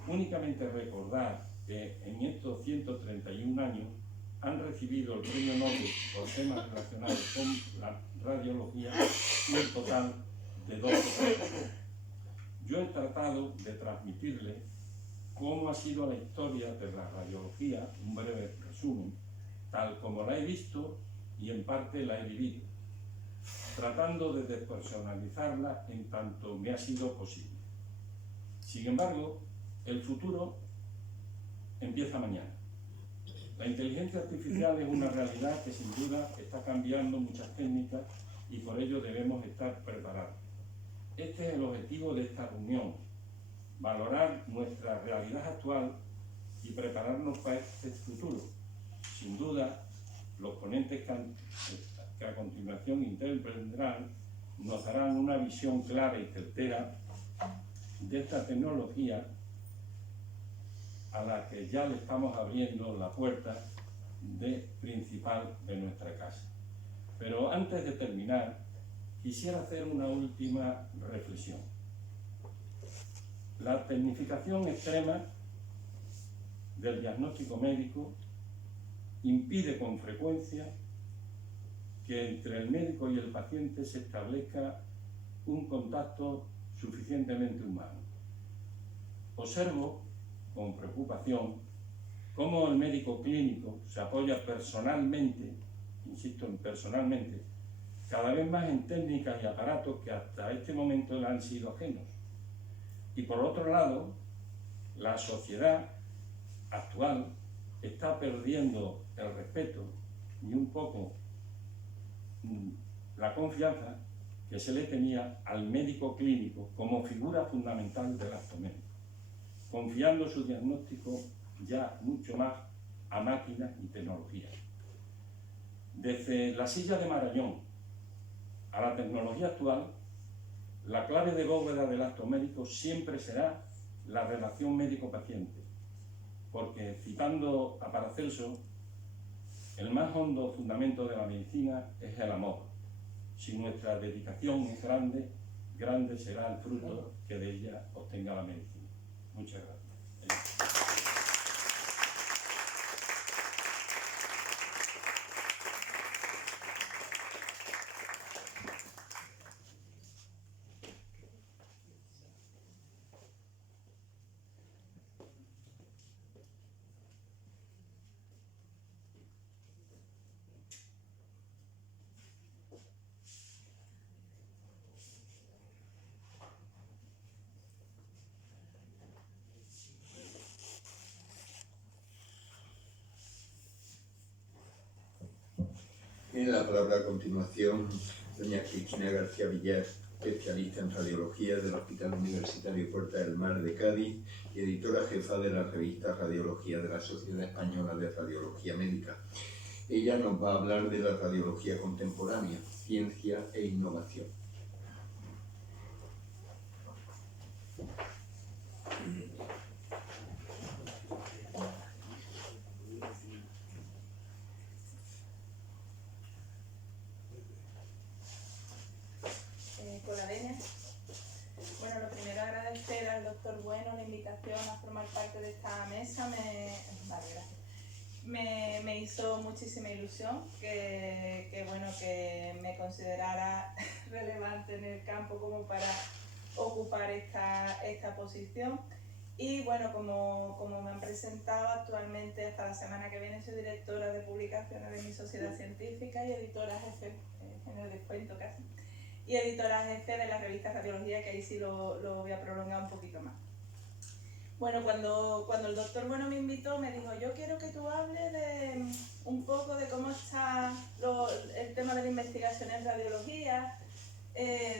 Únicamente recordar que en estos 131 años han recibido el premio Nobel por temas relacionados con la radiología un total de 12 premios. Yo he tratado de transmitirle cómo ha sido la historia de la radiología, un breve resumen, tal como la he visto y en parte la he vivido, tratando de despersonalizarla en tanto me ha sido posible. Sin embargo, el futuro empieza mañana. La inteligencia artificial es una realidad que sin duda está cambiando muchas técnicas y por ello debemos estar preparados. Este es el objetivo de esta reunión, valorar nuestra realidad actual y prepararnos para este futuro. Sin duda, los ponentes que a continuación intervendrán nos darán una visión clara y certera de esta tecnología a la que ya le estamos abriendo la puerta principal de nuestra casa. Pero antes de terminar, quisiera hacer una última reflexión. La tecnificación extrema del diagnóstico médico impide con frecuencia que entre el médico y el paciente se establezca un contacto suficientemente humano. Observo con preocupación cómo el médico clínico se apoya personalmente, insisto en personalmente, cada vez más en técnicas y aparatos que hasta este momento le han sido ajenos. Y por otro lado, la sociedad actual está perdiendo el respeto y un poco la confianza que se le tenía al médico clínico como figura fundamental del acto médico, confiando su diagnóstico ya mucho más a máquinas y tecnología. Desde la silla de Marañón a la tecnología actual, la clave de bóveda del acto médico siempre será la relación médico-paciente, porque, citando a Paracelso, el más hondo fundamento de la medicina es el amor. Si nuestra dedicación es grande, grande será el fruto que de ella obtenga la medicina. Muchas gracias. Tiene la palabra a continuación doña Cristina García Villar, especialista en radiología del Hospital Universitario Puerta del Mar de Cádiz y editora jefa de la revista Radiología de la Sociedad Española de Radiología Médica. Ella nos va a hablar de la radiología contemporánea, ciencia e innovación. Con la venia. Bueno, lo primero agradecer al doctor Bueno la invitación a formar parte de esta mesa. Me hizo muchísima ilusión que me considerara relevante en el campo como para ocupar esta posición. Y bueno, como me han presentado, actualmente hasta la semana que viene soy directora de publicaciones de mi sociedad científica y editora jefe, en el descuento casi, y editora jefe de la revista Radiología, que ahí sí lo voy a prolongar un poquito más. Bueno, cuando el doctor Bueno me invitó, me dijo, yo quiero que tú hables de un poco de cómo está el tema de la investigación en radiología.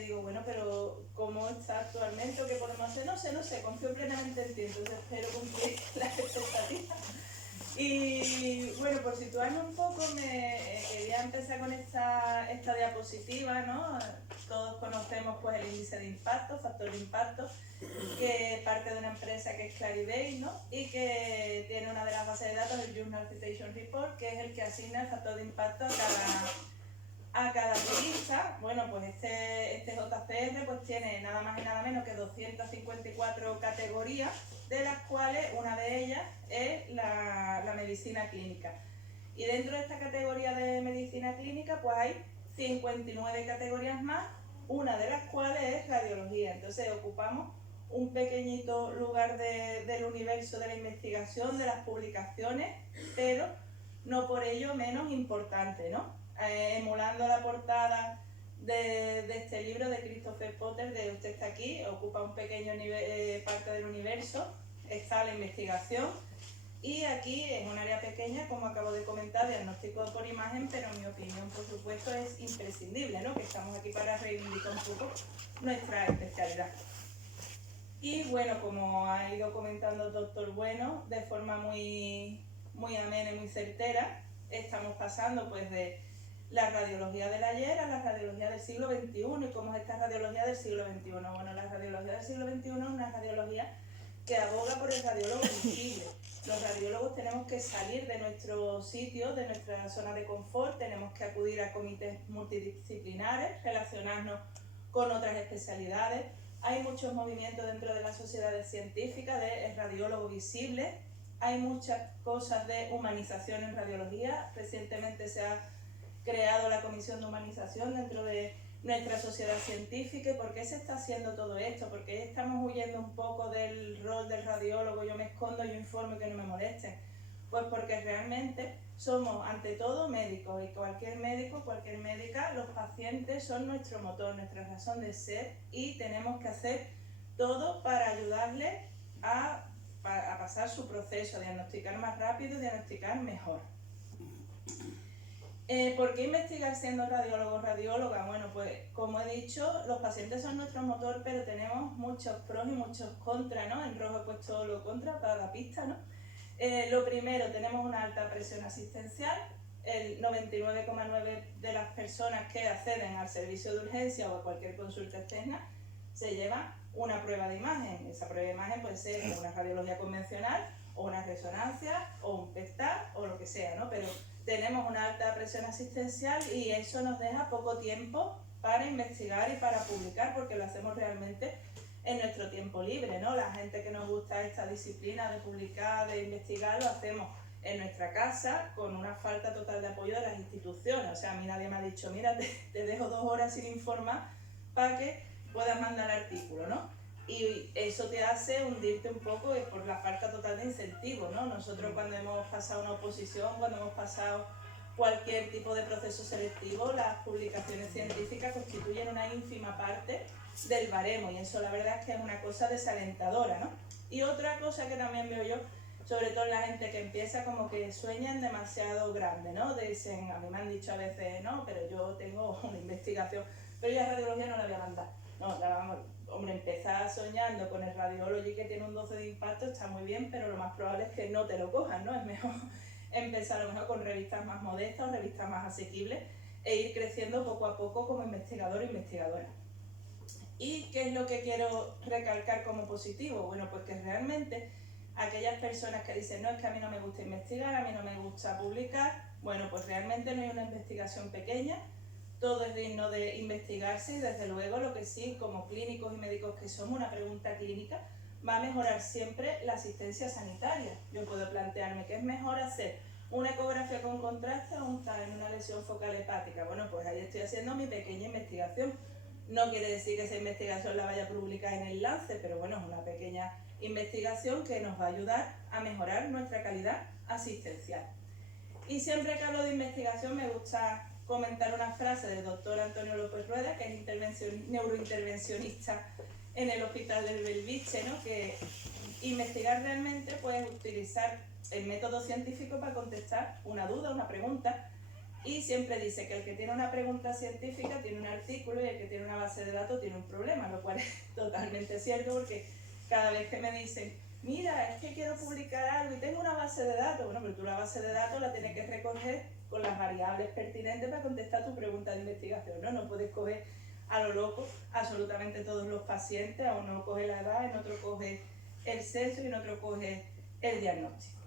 Digo, bueno, pero ¿cómo está actualmente o qué podemos hacer? No sé, confío plenamente en ti, entonces espero cumplir las expectativas. Y bueno, por situarme un poco, quería empezar con esta diapositiva, ¿no? Todos conocemos pues el índice de impacto, factor de impacto, que parte de una empresa que es Clarivate, ¿no? Y que tiene una de las bases de datos, el Journal Citation Report, que es el que asigna el factor de impacto a cada revista. Bueno, pues este JCR pues tiene nada más y nada menos que 254 categorías, de las cuales una de ellas es la medicina clínica. Y dentro de esta categoría de medicina clínica pues hay 59 categorías más, una de las cuales es radiología. Entonces ocupamos un pequeñito lugar del universo de la investigación, de las publicaciones, pero no por ello menos importante, ¿no? Emulando la portada de este libro de Christopher Potter, de Usted está aquí, ocupa un pequeño parte del universo, está la investigación, y aquí es un área pequeña, como acabo de comentar, diagnóstico por imagen, pero en mi opinión, por supuesto, es imprescindible, ¿no? Que estamos aquí para reivindicar un poco nuestra especialidad. Y bueno, como ha ido comentando el doctor Bueno, de forma muy amena y muy certera, estamos pasando pues de la radiología del ayer a la radiología del siglo XXI. ¿Y cómo es esta radiología del siglo XXI? Bueno, la radiología del siglo XXI es una radiología que aboga por el radiólogo visible. Los radiólogos tenemos que salir de nuestro sitio, de nuestra zona de confort, tenemos que acudir a comités multidisciplinares, relacionarnos con otras especialidades. Hay muchos movimientos dentro de las sociedades científicas de radiólogo visible. hay muchas cosas de humanización en radiología. Recientemente se ha creado la Comisión de Humanización dentro de nuestra sociedad científica. ¿Y por qué se está haciendo todo esto? ¿Por qué estamos huyendo un poco del rol del radiólogo? Yo me escondo, yo informo y que no me molesten. Pues porque realmente somos ante todo médicos, y cualquier médico, cualquier médica, los pacientes son nuestro motor, nuestra razón de ser, y tenemos que hacer todo para ayudarles a pasar su proceso, a diagnosticar más rápido y diagnosticar mejor. ¿Por qué investigar siendo radiólogo o radióloga? Bueno, pues como he dicho, los pacientes son nuestro motor, pero tenemos muchos pros y muchos contras, ¿no? En rojo he puesto lo contra para la pista, ¿no? Lo primero, tenemos una alta presión asistencial. El 99,9% de las personas que acceden al servicio de urgencia o a cualquier consulta externa se llevan una prueba de imagen. Esa prueba de imagen puede ser una radiología convencional o una resonancia o un PET-TAC o lo que sea, ¿no? Pero tenemos una alta presión asistencial y eso nos deja poco tiempo para investigar y para publicar, porque lo hacemos realmente en nuestro tiempo libre, ¿no? La gente que nos gusta esta disciplina de publicar, de investigar, lo hacemos en nuestra casa con una falta total de apoyo de las instituciones. O sea, a mí nadie me ha dicho, mira, te dejo 2 horas sin informar para que puedas mandar artículo, ¿no? Y eso te hace hundirte un poco por la falta total de incentivo, ¿no? Nosotros cuando hemos pasado una oposición, cuando hemos pasado cualquier tipo de proceso selectivo, las publicaciones científicas constituyen una ínfima parte del baremo, y eso la verdad es que es una cosa desalentadora, ¿no? Y otra cosa que también veo yo, sobre todo en la gente que empieza, como que sueñan demasiado grande, ¿no? Dicen, a mí me han dicho a veces, no, pero yo tengo una investigación, pero yo a radiología no la voy a mandar. No, vamos, hombre, empezar soñando con el Radiology que tiene un 12 de impacto está muy bien, pero lo más probable es que no te lo cojan, ¿no? Es mejor empezar a lo mejor con revistas más modestas o revistas más asequibles e ir creciendo poco a poco como investigador o investigadora. ¿Y qué es lo que quiero recalcar como positivo? Bueno, pues que realmente aquellas personas que dicen, no, es que a mí no me gusta investigar, a mí no me gusta publicar, bueno, pues realmente no hay una investigación pequeña, todo es digno de investigarse, y desde luego lo que sí, como clínicos y médicos que somos, una pregunta clínica va a mejorar siempre la asistencia sanitaria. Yo puedo plantearme que es mejor hacer una ecografía con contraste o un TAC en una lesión focal hepática. Bueno, pues ahí estoy haciendo mi pequeña investigación. No quiere decir que esa investigación la vaya a publicar en el Lancet, pero bueno, es una pequeña investigación que nos va a ayudar a mejorar nuestra calidad asistencial. Y siempre que hablo de investigación me gusta comentar una frase del doctor Antonio López Rueda, que es neurointervencionista en el Hospital del Belviche, ¿no? Que investigar realmente puedes utilizar el método científico para contestar una duda, una pregunta, y siempre dice que el que tiene una pregunta científica tiene un artículo y el que tiene una base de datos tiene un problema, lo cual es totalmente cierto, porque cada vez que me dicen, mira, es que quiero publicar algo y tengo una base de datos, bueno, pero tú la base de datos la tienes que recoger con las variables pertinentes para contestar tu pregunta de investigación, ¿no? No puedes coger a lo loco absolutamente todos los pacientes, a uno coge la edad, en otro coge el sexo y en otro coge el diagnóstico.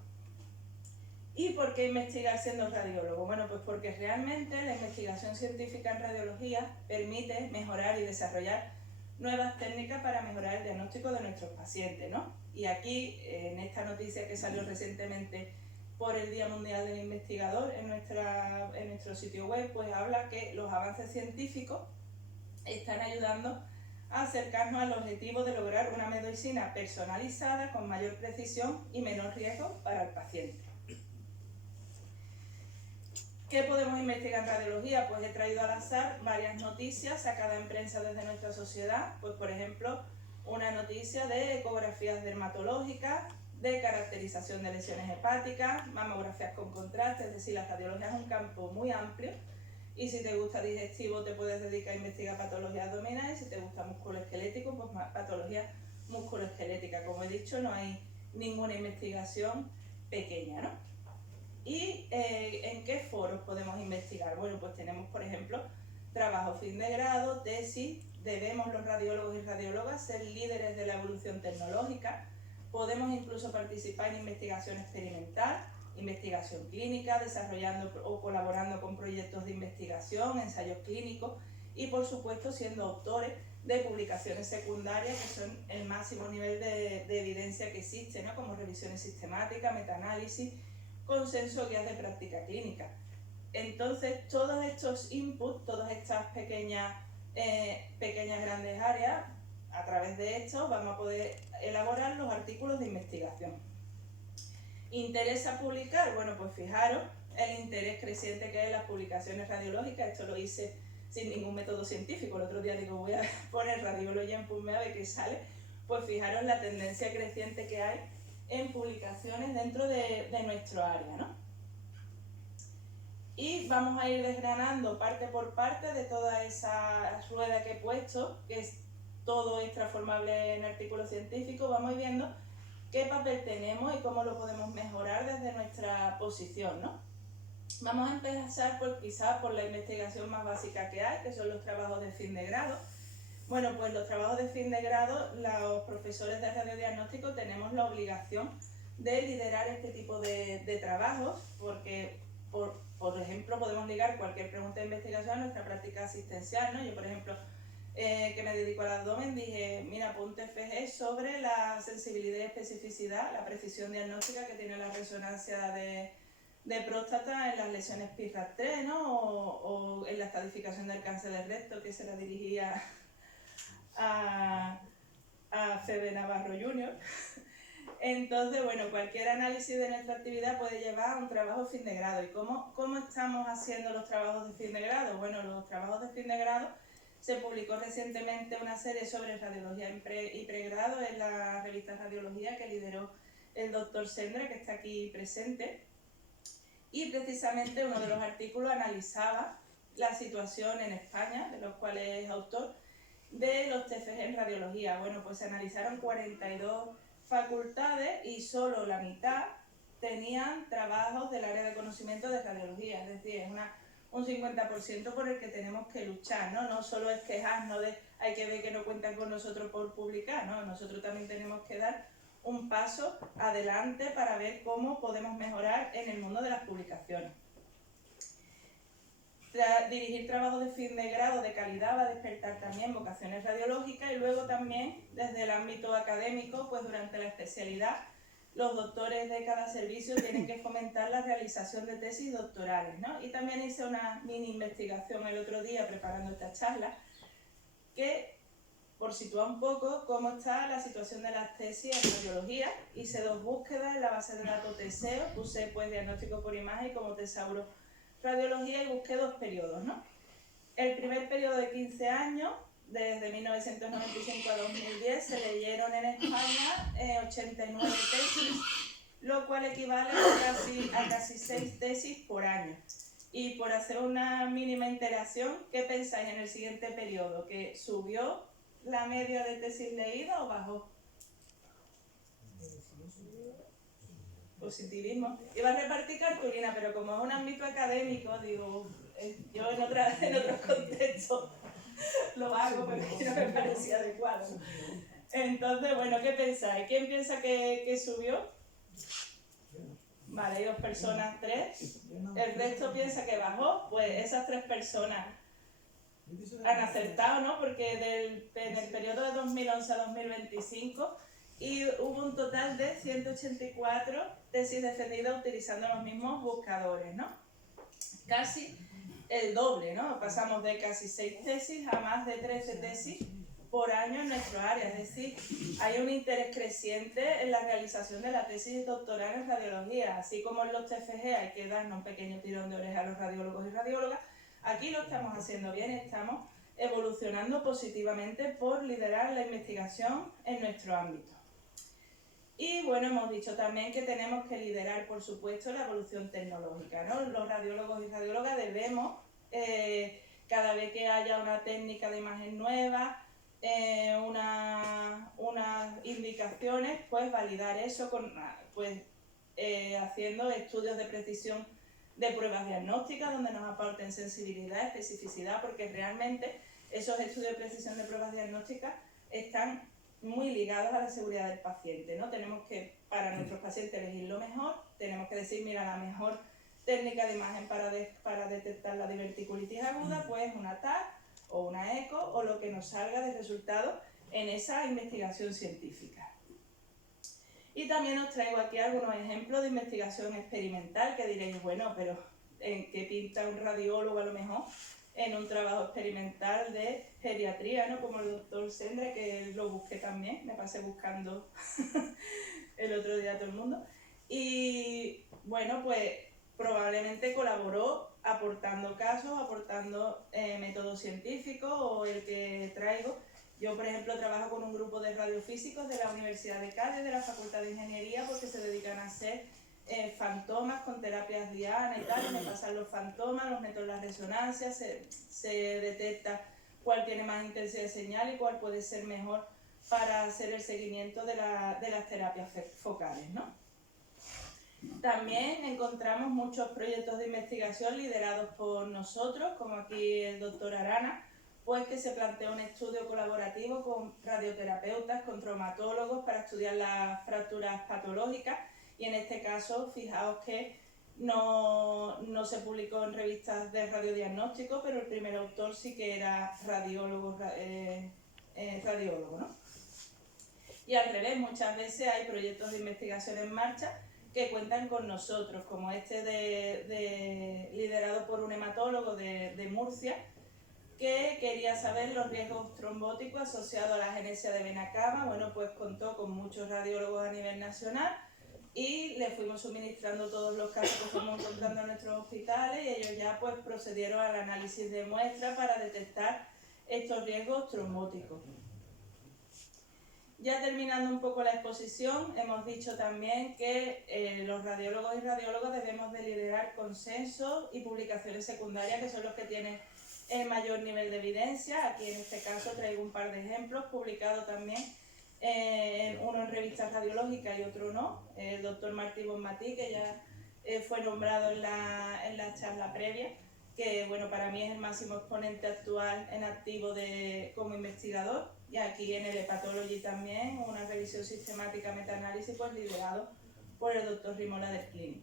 ¿Y por qué investigar siendo radiólogo? Bueno, pues porque realmente la investigación científica en radiología permite mejorar y desarrollar nuevas técnicas para mejorar el diagnóstico de nuestros pacientes, ¿no? Y aquí, en esta noticia que salió recientemente por el Día Mundial del Investigador en nuestro sitio web, pues habla que los avances científicos están ayudando a acercarnos al objetivo de lograr una medicina personalizada con mayor precisión y menor riesgo para el paciente. ¿Qué podemos investigar en radiología? Pues he traído al azar varias noticias sacadas en prensa desde nuestra sociedad, pues por ejemplo, una noticia de ecografías dermatológicas, de caracterización de lesiones hepáticas, mamografías con contraste, es decir, la radiología es un campo muy amplio, y si te gusta digestivo te puedes dedicar a investigar patologías abdominales, y si te gusta musculoesquelético, pues patología musculoesquelética. Como he dicho, no hay ninguna investigación pequeña, ¿no? ¿Y en qué foros podemos investigar? Bueno, pues tenemos, por ejemplo, trabajo fin de grado, tesis, debemos los radiólogos y radiólogas ser líderes de la evolución tecnológica, podemos incluso participar en investigación experimental, investigación clínica, desarrollando o colaborando con proyectos de investigación, ensayos clínicos y, por supuesto, siendo autores de publicaciones secundarias, que son el máximo nivel de evidencia que existe, ¿no? Como revisiones sistemáticas, metaanálisis, consenso, guías de práctica clínica. Entonces, todos estos inputs, todas estas pequeñas grandes áreas, a través de esto vamos a poder elaborar los artículos de investigación. ¿Interesa publicar? Bueno, pues fijaros el interés creciente que hay en las publicaciones radiológicas. Esto lo hice sin ningún método científico. El otro día digo, voy a poner radiología en PubMed a ver qué sale. Pues fijaros la tendencia creciente que hay en publicaciones dentro de nuestro área, ¿no? Y vamos a ir desgranando parte por parte de toda esa rueda que he puesto, que todo es transformable en artículos científicos. Vamos a ir viendo qué papel tenemos y cómo lo podemos mejorar desde nuestra posición, ¿no? Vamos a empezar quizás por la investigación más básica que hay, que son los trabajos de fin de grado. Bueno, pues los trabajos de fin de grado, los profesores de radiodiagnóstico tenemos la obligación de liderar este tipo de trabajos, porque, por ejemplo, podemos ligar cualquier pregunta de investigación a nuestra práctica asistencial, ¿no? Yo, por ejemplo, que me dedico al abdomen, dije, mira, pon un TFG sobre la sensibilidad y especificidad, la precisión diagnóstica que tiene la resonancia de próstata en las lesiones PIRAT3, ¿no? O en la estadificación del cáncer del recto, que se la dirigía a Fede Navarro Jr. Entonces, bueno, cualquier análisis de nuestra actividad puede llevar a un trabajo de fin de grado. ¿Y cómo estamos haciendo los trabajos de fin de grado? Bueno, los trabajos de fin de grado se publicó recientemente una serie sobre radiología y pregrado en la revista Radiología que lideró el doctor Sendra, que está aquí presente. Y precisamente uno de los artículos analizaba la situación en España, de los cuales es autor, de los TFG en radiología. Bueno, pues se analizaron 42 facultades y solo la mitad tenían trabajos del área de conocimiento de radiología, es decir, es un 50% por el que tenemos que luchar, ¿no? No solo es quejarnos de hay que ver que no cuentan con nosotros por publicar, ¿no? Nosotros también tenemos que dar un paso adelante para ver cómo podemos mejorar en el mundo de las publicaciones. Dirigir trabajos de fin de grado de calidad va a despertar también vocaciones radiológicas y luego también desde el ámbito académico, pues durante la especialidad los doctores de cada servicio tienen que fomentar la realización de tesis doctorales, ¿no? Y también hice una mini investigación el otro día preparando esta charla que, por situar un poco cómo está la situación de las tesis en radiología, hice 2 búsquedas en la base de datos TESEO, puse pues diagnóstico por imagen como Tesauro Radiología y busqué 2 periodos, ¿no? El primer periodo de 15 años, desde 1995 a 2010, se leyeron en España 89 tesis, lo cual equivale a casi 6 tesis por año. Y por hacer una mínima interacción, ¿qué pensáis en el siguiente periodo? ¿Que subió la media de tesis leída o bajó? Positivismo. Iba a repartir cartulina, pero como es un ámbito académico, digo, yo en otros contextos lo hago, pero aquí no me parecía adecuado. Entonces, bueno, ¿qué pensáis? ¿Quién piensa que subió? Vale, hay 2 personas, 3. El resto piensa que bajó. Pues esas 3 personas han acertado, ¿no? Porque en el periodo de 2011 a 2025 hubo un total de 184 tesis defendidas utilizando los mismos buscadores, ¿no? Casi el doble, ¿no? Pasamos de casi 6 tesis a más de 13 tesis por año en nuestro área, es decir, hay un interés creciente en la realización de la tesis doctoral en radiología, así como en los TFG hay que darnos un pequeño tirón de oreja a los radiólogos y radiólogas, aquí lo estamos haciendo bien, estamos evolucionando positivamente por liderar la investigación en nuestro ámbito. Y bueno, hemos dicho también que tenemos que liderar, por supuesto, la evolución tecnológica, ¿no? Los radiólogos y radiólogas debemos, cada vez que haya una técnica de imagen nueva, unas indicaciones, pues validar eso haciendo estudios de precisión de pruebas diagnósticas donde nos aporten sensibilidad, especificidad, porque realmente esos estudios de precisión de pruebas diagnósticas están muy ligados a la seguridad del paciente, ¿no? Tenemos que, para nuestros pacientes, elegir lo mejor, tenemos que decir, mira, la mejor técnica de imagen para detectar la diverticulitis aguda, pues una TAC o una eco o lo que nos salga de resultado en esa investigación científica. Y también os traigo aquí algunos ejemplos de investigación experimental que diréis, bueno, pero ¿en qué pinta un radiólogo a lo mejor en un trabajo experimental de geriatría, ¿no? Como el doctor Sendra, que lo busqué también, me pasé buscando el otro día a todo el mundo. Y bueno, pues probablemente colaboró aportando casos, aportando métodos científicos o el que traigo. Yo, por ejemplo, trabajo con un grupo de radiofísicos de la Universidad de Cádiz, de la Facultad de Ingeniería, porque se dedican a hacer fantomas con terapias diana y tal, y me pasan los fantomas, los meto en la resonancia, se detecta cuál tiene más intensidad de señal y cuál puede ser mejor para hacer el seguimiento de las terapias focales, ¿no? También encontramos muchos proyectos de investigación liderados por nosotros, como aquí el doctor Arana, pues que se planteó un estudio colaborativo con radioterapeutas, con traumatólogos para estudiar las fracturas patológicas, y en este caso, fijaos que no se publicó en revistas de radiodiagnóstico, pero el primer autor sí que era radiólogo, ¿no? Y al revés, muchas veces hay proyectos de investigación en marcha que cuentan con nosotros, como este liderado por un hematólogo de Murcia, que quería saber los riesgos trombóticos asociados a la agenesia de vena cava. Bueno, pues contó con muchos radiólogos a nivel nacional y le fuimos suministrando todos los casos que fuimos encontrando en nuestros hospitales, y ellos ya pues procedieron al análisis de muestras para detectar estos riesgos trombóticos. Ya terminando un poco la exposición, hemos dicho también que los radiólogos y radiólogas debemos de liderar consensos y publicaciones secundarias, que son los que tienen el mayor nivel de evidencia. Aquí en este caso traigo un par de ejemplos publicados también, uno en revistas radiológicas y otro no. El doctor Martí Bonmatí, que ya fue nombrado en la charla previa, que bueno, para mí es el máximo exponente actual en activo como investigador, y aquí en el Hepatology también, una revisión sistemática metaanálisis pues liderado por el doctor Rimola del Clinic.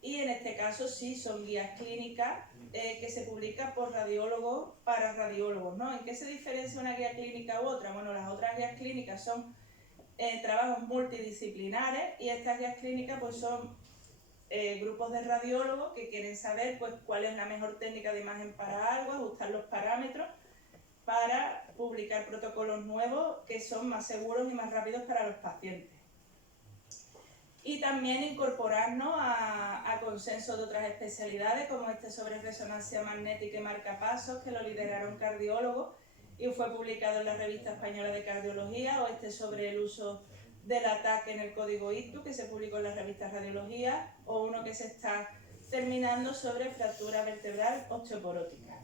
Y en este caso sí son guías clínicas que se publican por radiólogos para radiólogos, ¿no? ¿En qué se diferencia una guía clínica u otra? Bueno, las otras guías clínicas son trabajos multidisciplinares, y estas guías clínicas pues son grupos de radiólogos que quieren saber pues cuál es la mejor técnica de imagen para algo, ajustar los parámetros para publicar protocolos nuevos que son más seguros y más rápidos para los pacientes. Y también incorporarnos a consensos de otras especialidades, como este sobre resonancia magnética y marcapasos, que lo lideraron cardiólogos y fue publicado en la Revista Española de Cardiología, o este sobre el uso del ataque en el código ICTU, que se publicó en la revista Radiología, o uno que se está terminando sobre fractura vertebral osteoporótica.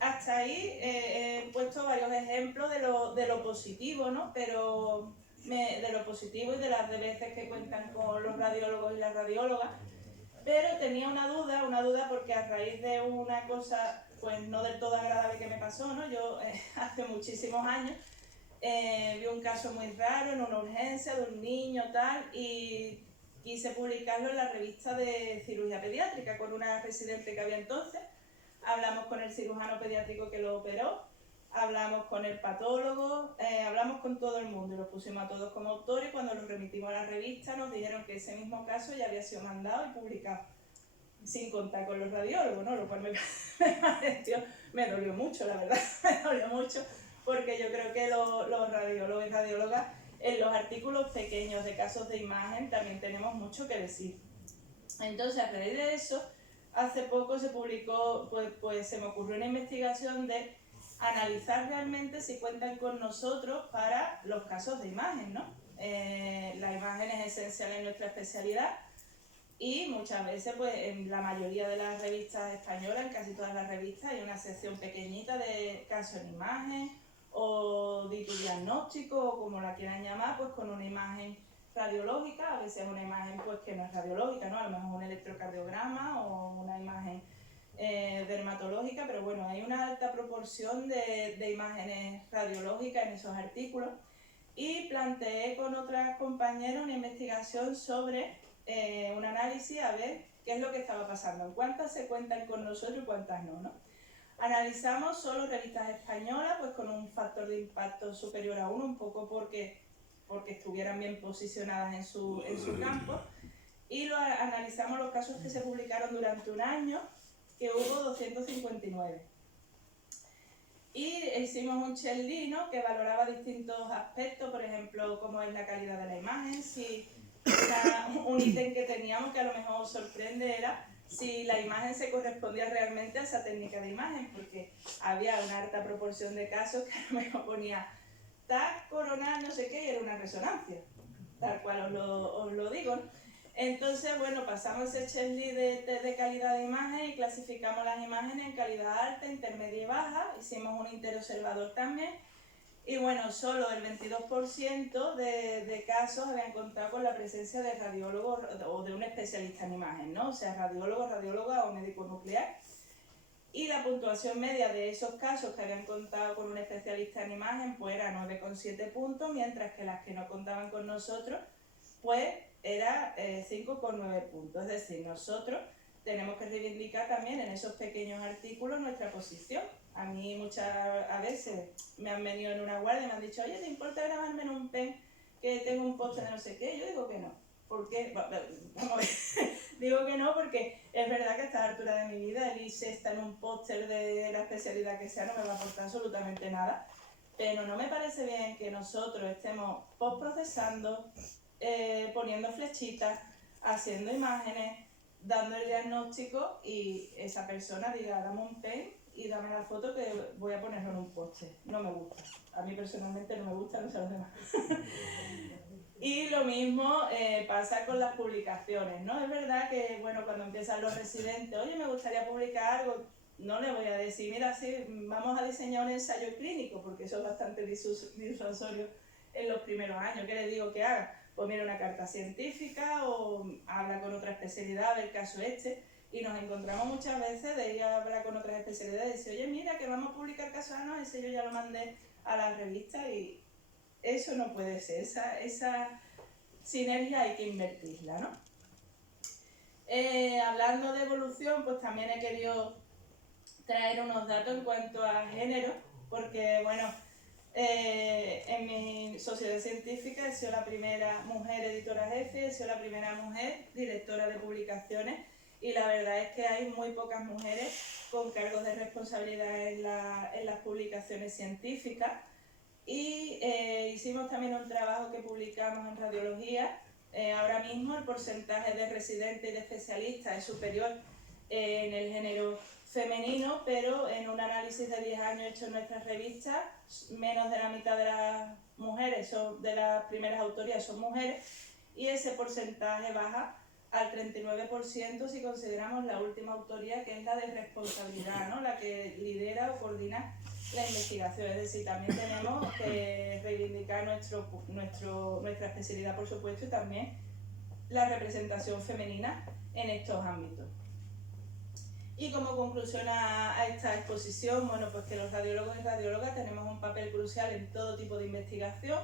Hasta ahí he puesto varios ejemplos de lo positivo, ¿no? Pero de lo positivo y de las veces que cuentan con los radiólogos y las radiólogas, pero tenía una duda porque a raíz de una cosa pues no del todo agradable que me pasó, ¿no? Yo hace muchísimos años vi un caso muy raro en una urgencia de un niño tal, y quise publicarlo en la revista de cirugía pediátrica con una residente que había entonces. Hablamos con el cirujano pediátrico que lo operó, hablamos con el patólogo, hablamos con todo el mundo y los pusimos a todos como autores. Cuando los remitimos a la revista nos dijeron que ese mismo caso ya había sido mandado y publicado, sin contar con los radiólogos, ¿no? Lo cual me dolió mucho, la verdad, me dolió mucho, porque yo creo que los radiólogos y radiólogas en los artículos pequeños de casos de imagen también tenemos mucho que decir. Entonces, a raíz de eso, hace poco se publicó, pues se me ocurrió una investigación de analizar realmente si cuentan con nosotros para los casos de imagen, ¿no? La imagen es esencial en nuestra especialidad, y muchas veces, pues en la mayoría de las revistas españolas, en casi todas las revistas, hay una sección pequeñita de casos en imagen o diagnóstico, o como la quieran llamar, pues con una imagen radiológica. A veces una imagen pues que no es radiológica, ¿no? A lo mejor un electrocardiograma o una imagen dermatológica, pero bueno, hay una alta proporción de imágenes radiológicas en esos artículos. Y planteé con otras compañeras una investigación sobre un análisis a ver qué es lo que estaba pasando, en cuántas se cuentan con nosotros y cuántas no, ¿no? Analizamos solo revistas españolas, pues con un factor de impacto superior a 1, un poco porque estuvieran bien posicionadas en su campo, y analizamos los casos que se publicaron durante un año, que hubo 259. Y hicimos un Shell, ¿no?, que valoraba distintos aspectos, por ejemplo, cómo es la calidad de la imagen, si un ítem que teníamos que a lo mejor os sorprende era si la imagen se correspondía realmente a esa técnica de imagen, porque había una alta proporción de casos que a lo mejor ponía TAC, coronal, no sé qué, y era una resonancia, tal cual os lo digo, ¿no? Entonces, bueno, pasamos ese checklist de calidad de imagen y clasificamos las imágenes en calidad alta, intermedia y baja. Hicimos un interobservador también. Y bueno, solo el 22% de casos habían contado con la presencia de radiólogo o de un especialista en imagen, ¿no? O sea, radiólogo, radióloga o médico nuclear. Y la puntuación media de esos casos que habían contado con un especialista en imagen pues era 9,7 puntos, mientras que las que no contaban con nosotros pues era 5,9 puntos. Es decir, nosotros tenemos que reivindicar también en esos pequeños artículos nuestra posición. A mí muchas veces me han venido en una guardia y me han dicho, oye, ¿te importa grabarme en un pen que tengo un póster de no sé qué? Yo digo que no. ¿Por qué? Vamos a ver. Digo que no porque es verdad que a esta altura de mi vida el ISE está en un póster de la especialidad que sea, no me va a aportar absolutamente nada. Pero no me parece bien que nosotros estemos postprocesando, poniendo flechitas, haciendo imágenes, dando el diagnóstico y esa persona diga, dame un pen y dame la foto que voy a ponerlo en un póster. No me gusta. A mí personalmente no me gusta, no sé a los demás. Y lo mismo pasa con las publicaciones, ¿no? Es verdad que, bueno, cuando empiezan los residentes, oye, me gustaría publicar algo, no le voy a decir, mira, sí, vamos a diseñar un ensayo clínico, porque eso es bastante disuasorio en los primeros años. ¿Qué le digo que haga? Pues mira, una carta científica o habla con otra especialidad del caso este, y nos encontramos muchas veces de ir a hablar con otras especialidades y decir, oye, mira, que vamos a publicar casos, no, ese yo ya lo mandé a la revista y eso no puede ser, esa sinergia hay que invertirla, ¿no? Hablando de evolución, pues también he querido traer unos datos en cuanto a género, porque, bueno, en mi sociedad científica he sido la primera mujer editora jefe, he sido la primera mujer directora de publicaciones y la verdad es que hay muy pocas mujeres con cargos de responsabilidad en las publicaciones científicas. Y hicimos también un trabajo que publicamos en radiología. Ahora mismo el porcentaje de residentes y de especialistas es superior en el género femenino, pero en un análisis de 10 años hecho en nuestras revistas, menos de la mitad de las mujeres, de las primeras autorías son mujeres, y ese porcentaje baja al 39% si consideramos la última autoría, que es la de responsabilidad, ¿no? La que lidera o coordina la investigación. Es decir, también tenemos que reivindicar nuestra especialidad, por supuesto, y también la representación femenina en estos ámbitos. Y como conclusión a esta exposición, bueno, pues que los radiólogos y radiólogas tenemos un papel crucial en todo tipo de investigación.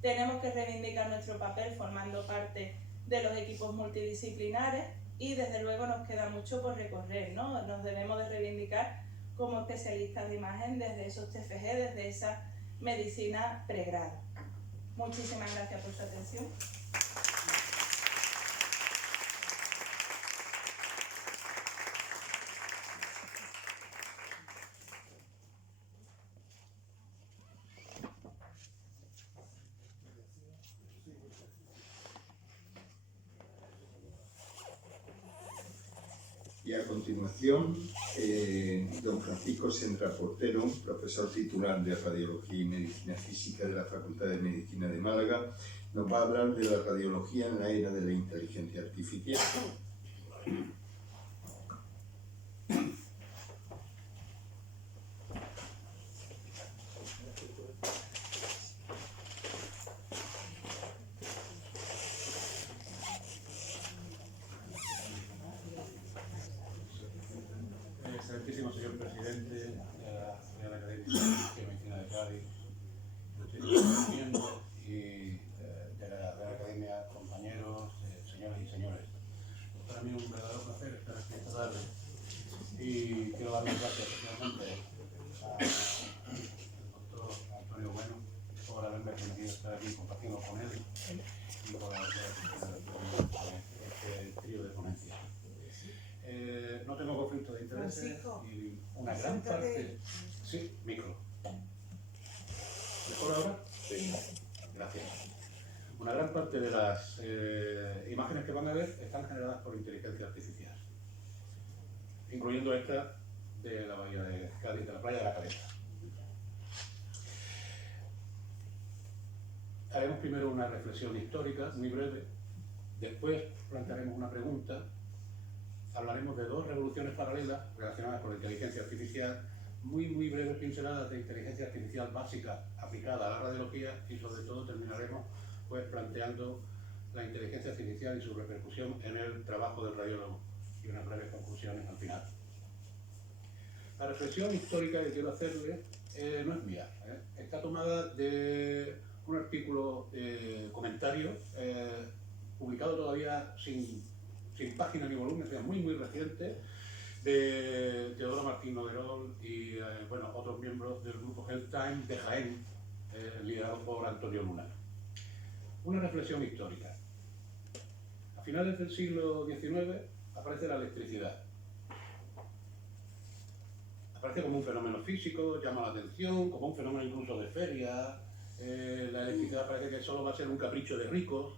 Tenemos que reivindicar nuestro papel formando parte de los equipos multidisciplinares y desde luego nos queda mucho por recorrer, ¿no? Nos debemos de reivindicar como especialistas de imagen desde esos TFG, desde esa medicina pregrado. Muchísimas gracias por su atención. Y a continuación, don Francisco Sendra Portero, profesor titular de Radiología y Medicina Física de la Facultad de Medicina de Málaga, nos va a hablar de la radiología en la era de la inteligencia artificial. Excelentísimo señor presidente de la Real Academia de Medicina de Cádiz, muchísimos miembros y de la Real Academia, compañeros, señoras y señores. Para mí es un verdadero parte de las imágenes que van a ver están generadas por inteligencia artificial, incluyendo esta de la bahía de Cádiz, de la playa de la Caleta. Haremos primero una reflexión histórica muy breve, después plantearemos una pregunta, hablaremos de dos revoluciones paralelas relacionadas con la inteligencia artificial, muy breves pinceladas de inteligencia artificial básica aplicada a la radiología y sobre todo terminaremos pues planteando la inteligencia artificial y su repercusión en el trabajo del radiólogo y unas breves conclusiones al final. La reflexión histórica que quiero hacerle no es mía, está tomada de un artículo comentario publicado todavía sin página ni volumen, es muy reciente, de Teodoro Martín Noguerol y bueno, otros miembros del grupo Health Time de Jaén, liderado por Antonio Luna. Una reflexión histórica. A finales del siglo XIX aparece la electricidad. Aparece como un fenómeno físico, llama la atención, como un fenómeno incluso de feria. La electricidad parece que solo va a ser un capricho de ricos.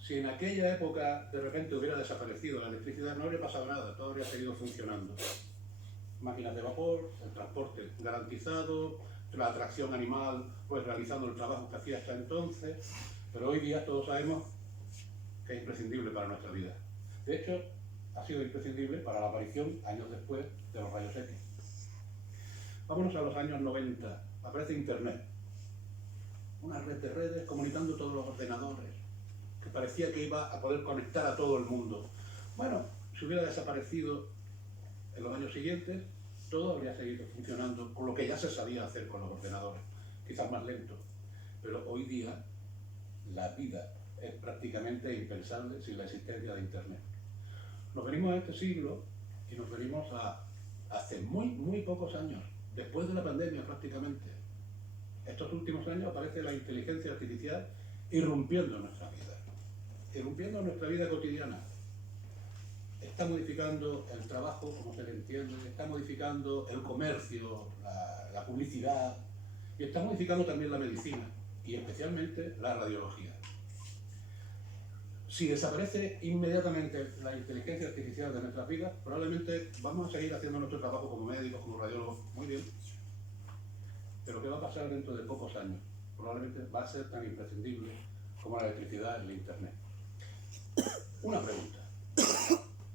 Si en aquella época de repente hubiera desaparecido la electricidad, no habría pasado nada, todo habría seguido funcionando. Máquinas de vapor, el transporte garantizado, la atracción animal, pues realizando el trabajo que hacía hasta entonces, pero hoy día todos sabemos que es imprescindible para nuestra vida. De hecho, ha sido imprescindible para la aparición, años después, de los rayos X. Vámonos a los años 90, aparece Internet. Una red de redes comunicando todos los ordenadores, que parecía que iba a poder conectar a todo el mundo. Bueno, si hubiera desaparecido en los años siguientes, todo habría seguido funcionando con lo que ya se sabía hacer con los ordenadores, quizás más lento. Pero hoy día la vida es prácticamente impensable sin la existencia de Internet. Nos venimos a este siglo y nos venimos a hace muy pocos años, después de la pandemia prácticamente. Estos últimos años aparece la inteligencia artificial irrumpiendo en nuestra vida cotidiana. Está modificando el trabajo, como se le entiende, está modificando el comercio, la publicidad, y está modificando también la medicina, y especialmente la radiología. Si desaparece inmediatamente la inteligencia artificial de nuestras vidas, probablemente vamos a seguir haciendo nuestro trabajo como médicos, como radiólogos, muy bien. Pero ¿qué va a pasar dentro de pocos años? Probablemente va a ser tan imprescindible como la electricidad y el Internet. Una pregunta.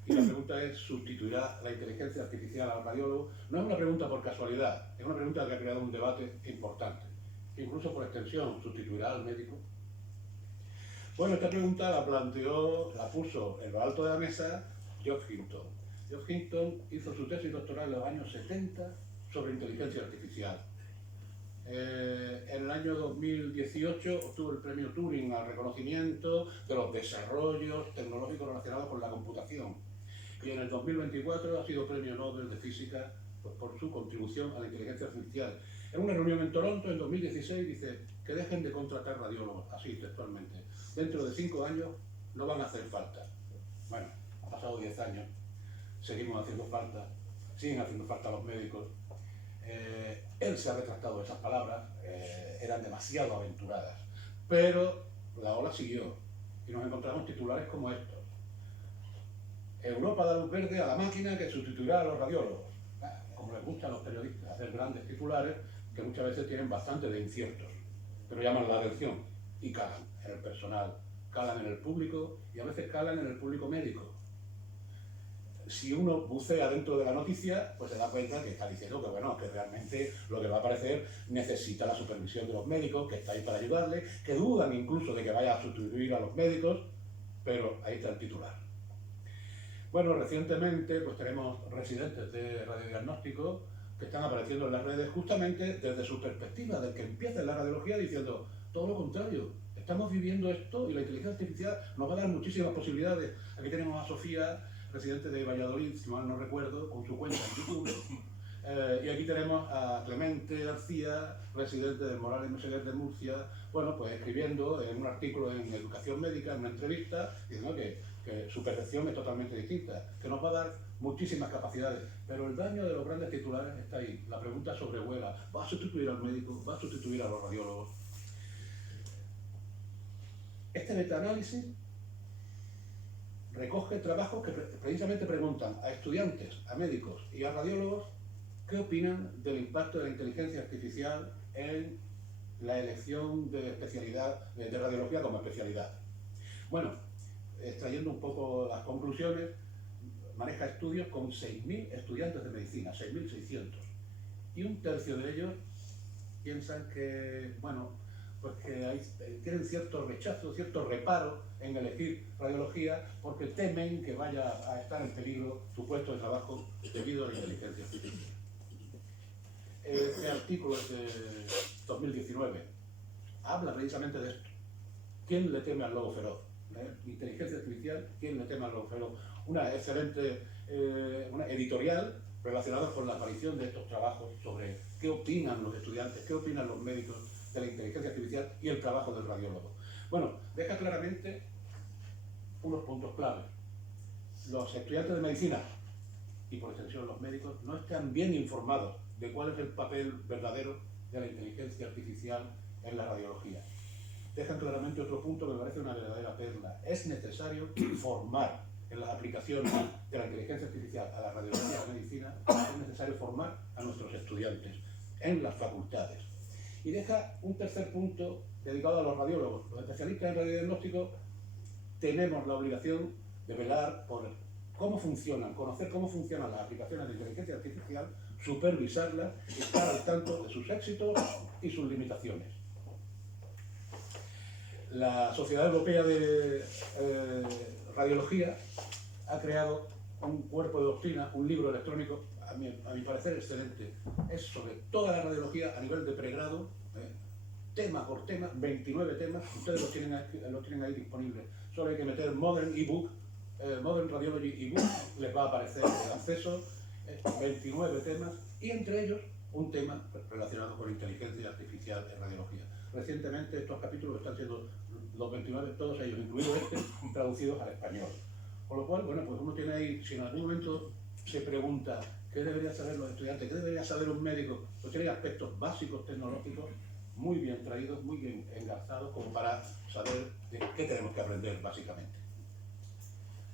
Y la pregunta es, ¿sustituirá la inteligencia artificial al radiólogo? No es una pregunta por casualidad, es una pregunta que ha creado un debate importante. Incluso por extensión, ¿sustituirá al médico? Bueno, esta pregunta la puso en lo alto de la mesa Geoff Hinton. Geoff Hinton hizo su tesis doctoral en los años 70 sobre inteligencia artificial. En el año 2018 obtuvo el premio Turing al reconocimiento de los desarrollos tecnológicos relacionados con la computación. Y en el 2024 ha sido premio Nobel de Física pues, por su contribución a la inteligencia artificial. En una reunión en Toronto en 2016 dice que dejen de contratar radiólogos, así textualmente. Dentro de 5 años no van a hacer falta. Bueno, han pasado 10 años, seguimos haciendo falta, siguen haciendo falta los médicos. Él se ha retractado de esas palabras, eran demasiado aventuradas, pero la ola siguió y nos encontramos titulares como estos. Europa da luz verde a la máquina que sustituirá a los radiólogos. Como les gusta a los periodistas hacer grandes titulares que muchas veces tienen bastante de inciertos, pero llaman la atención y calan en el personal, calan en el público y a veces calan en el público médico. Si uno bucea dentro de la noticia, pues se da cuenta que está diciendo que, bueno, que realmente lo que va a aparecer necesita la supervisión de los médicos, que está ahí para ayudarle, que dudan incluso de que vaya a sustituir a los médicos, pero ahí está el titular. Bueno, recientemente pues tenemos residentes de radiodiagnóstico que están apareciendo en las redes justamente desde su perspectiva, del que empieza en la radiología diciendo todo lo contrario. Estamos viviendo esto y la inteligencia artificial nos va a dar muchísimas posibilidades. Aquí tenemos a Sofía, residente de Valladolid, si mal no recuerdo, con su cuenta en YouTube. Y aquí tenemos a Clemente García, residente del Morales Meseguer de Murcia, bueno, pues escribiendo en un artículo en Educación Médica, en una entrevista, diciendo que su percepción es totalmente distinta, que nos va a dar muchísimas capacidades, pero el daño de los grandes titulares está ahí. La pregunta sobrevuela, ¿va a sustituir al médico? ¿Va a sustituir a los radiólogos? Este metaanálisis recoge trabajos que precisamente preguntan a estudiantes, a médicos y a radiólogos qué opinan del impacto de la inteligencia artificial en la elección de especialidad, de radiología como especialidad. Bueno, extrayendo un poco las conclusiones, maneja estudios con 6.000 estudiantes de medicina, 6.600, y un tercio de ellos piensan que, bueno, pues que tienen cierto rechazo, cierto reparo en elegir radiología porque temen que vaya a estar en peligro su puesto de trabajo debido a la inteligencia artificial. Este artículo es de 2019 habla precisamente de esto. ¿Quién le teme al lobo feroz? Inteligencia artificial, ¿quién le teme al lobo feroz? Una excelente una editorial relacionada con la aparición de estos trabajos sobre qué opinan los estudiantes, qué opinan los médicos de la inteligencia artificial y el trabajo del radiólogo. Bueno, deja claramente unos puntos claves. Los estudiantes de medicina y por extensión los médicos no están bien informados de cuál es el papel verdadero de la inteligencia artificial en la radiología. Dejan claramente otro punto que me parece una verdadera perla. Es necesario formar en las aplicaciones de la inteligencia artificial a la radiología y a la medicina, es necesario formar a nuestros estudiantes en las facultades. Y deja un tercer punto dedicado a los radiólogos. Los especialistas en radiodiagnóstico tenemos la obligación de velar por cómo funcionan, conocer cómo funcionan las aplicaciones de inteligencia artificial, supervisarlas y estar al tanto de sus éxitos y sus limitaciones. La Sociedad Europea de Radiología ha creado un cuerpo de doctrina, un libro electrónico, a mi parecer excelente. Es sobre toda la radiología a nivel de pregrado, tema por tema, 29 temas, ustedes lo tienen ahí disponibles. Solo hay que meter Modern eBook, Modern Radiology eBook, les va a aparecer el acceso, 29 temas, y entre ellos un tema relacionado con inteligencia artificial en radiología. Recientemente estos capítulos están siendo los 29, todos ellos, incluido este, traducidos al español. Con lo cual, bueno, pues uno tiene ahí, si en algún momento se pregunta qué deberían saber los estudiantes, qué debería saber un médico, pues tiene aspectos básicos tecnológicos muy bien traídos, muy bien engarzados, como para saber de qué tenemos que aprender, básicamente.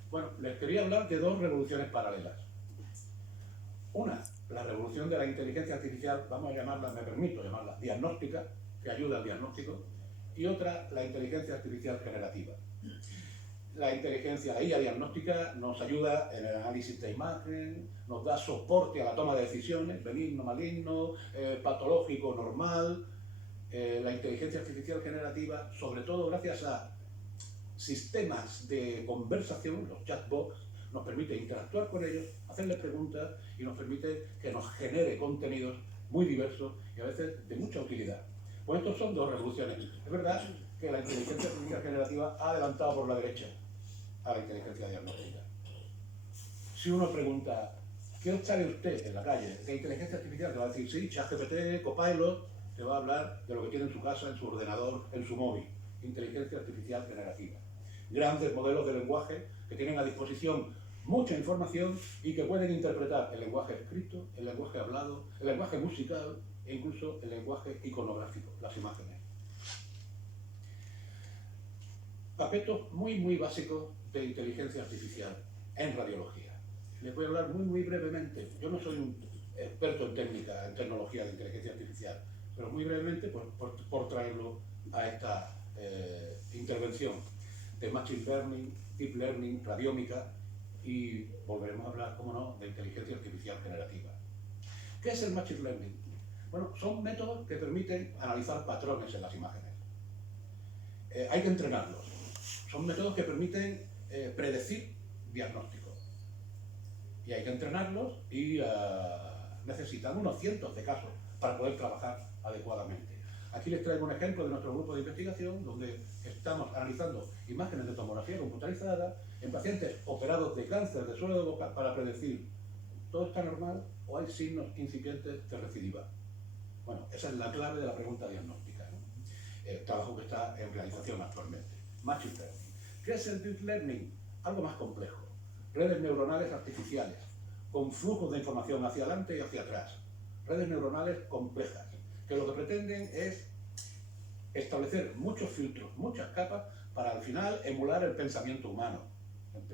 Bueno, les quería hablar de dos revoluciones paralelas. Una, la revolución de la inteligencia artificial, vamos a llamarla, me permito llamarla, diagnóstica, que ayuda al diagnóstico, y otra, la inteligencia artificial generativa. La IA diagnóstica nos ayuda en el análisis de imagen, nos da soporte a la toma de decisiones, benigno, maligno, patológico, normal. La inteligencia artificial generativa, sobre todo gracias a sistemas de conversación, los chatbots, nos permite interactuar con ellos, hacerles preguntas y nos permite que nos genere contenidos muy diversos y a veces de mucha utilidad. Pues estos son dos revoluciones. Es verdad que la inteligencia artificial generativa ha adelantado por la derecha a la inteligencia diagnóstica. Si uno pregunta, ¿qué sabe usted en la calle de inteligencia artificial? Te va a decir, sí, ChatGPT, Copilot, te va a hablar de lo que tiene en su casa, en su ordenador, en su móvil. Inteligencia artificial generativa. Grandes modelos de lenguaje que tienen a disposición mucha información y que pueden interpretar el lenguaje escrito, el lenguaje hablado, el lenguaje musical e incluso el lenguaje iconográfico, las imágenes. Aspectos muy básicos de inteligencia artificial en radiología. Les voy a hablar muy brevemente. Yo no soy un experto en técnica, en tecnología de inteligencia artificial, pero muy brevemente por traerlo a esta intervención de Machine Learning, Deep Learning, radiómica, y volveremos a hablar, como no, de inteligencia artificial generativa. ¿Qué es el Machine Learning? Bueno, son métodos que permiten analizar patrones en las imágenes. Hay que entrenarlos. Son métodos que permiten predecir diagnósticos. Y hay que entrenarlos y necesitan unos cientos de casos para poder trabajar adecuadamente. Aquí les traigo un ejemplo de nuestro grupo de investigación donde estamos analizando imágenes de tomografía computarizada en pacientes operados de cáncer de suelo de boca para predecir ¿todo está normal o hay signos incipientes de recidiva? Bueno, esa es la clave de la pregunta diagnóstica, ¿no? Trabajo que está en realización actualmente. Machine Learning. ¿Qué es el Deep Learning? Algo más complejo. Redes neuronales artificiales, con flujos de información hacia adelante y hacia atrás. Redes neuronales complejas, que lo que pretenden es establecer muchos filtros, muchas capas, para al final emular el pensamiento humano,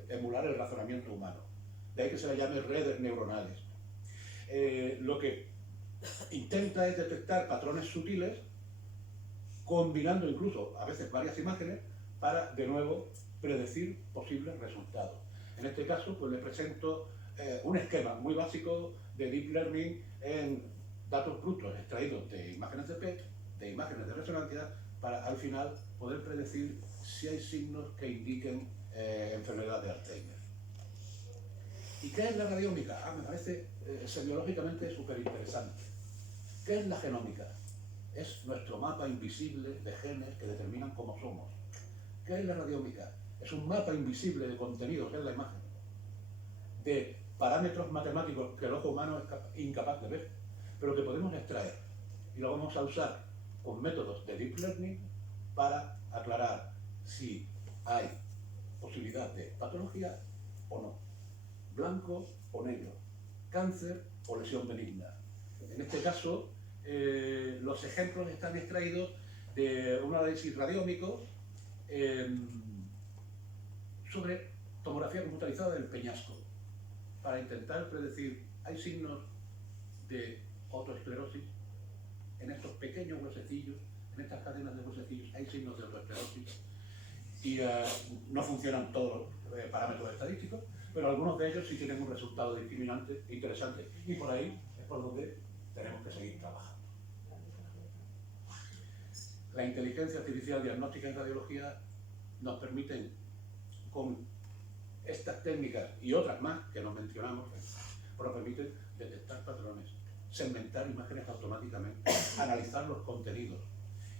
emular el razonamiento humano. De ahí que se le llame redes neuronales. Lo que intenta es detectar patrones sutiles, combinando incluso a veces varias imágenes para, de nuevo, predecir posibles resultados. En este caso, pues le presento un esquema muy básico de Deep Learning en datos brutos extraídos de imágenes de PET, de imágenes de resonancia, para al final poder predecir si hay signos que indiquen enfermedad de Alzheimer. ¿Y qué es la radiómica? Me parece semiológicamente súper interesante. ¿Qué es la genómica? Es nuestro mapa invisible de genes que determinan cómo somos. ¿Qué es la radiómica? Es un mapa invisible de contenidos en la imagen, de parámetros matemáticos que el ojo humano es incapaz de ver, pero que podemos extraer. Y lo vamos a usar con métodos de Deep Learning para aclarar si hay posibilidad de patología o no, blanco o negro, cáncer o lesión benigna. En este caso, los ejemplos están extraídos de un análisis radiómico sobre tomografía computarizada del peñasco, para intentar predecir, hay signos de autoesclerosis en estos pequeños huesecillos, en estas cadenas de huesecillos, hay signos de autoesclerosis, y no funcionan todos los parámetros estadísticos, pero algunos de ellos sí tienen un resultado discriminante interesante, y por ahí es por donde tenemos que seguir trabajando. La inteligencia artificial diagnóstica en radiología nos permite, con estas técnicas y otras más que nos mencionamos, nos permiten detectar patrones, segmentar imágenes automáticamente, analizar los contenidos,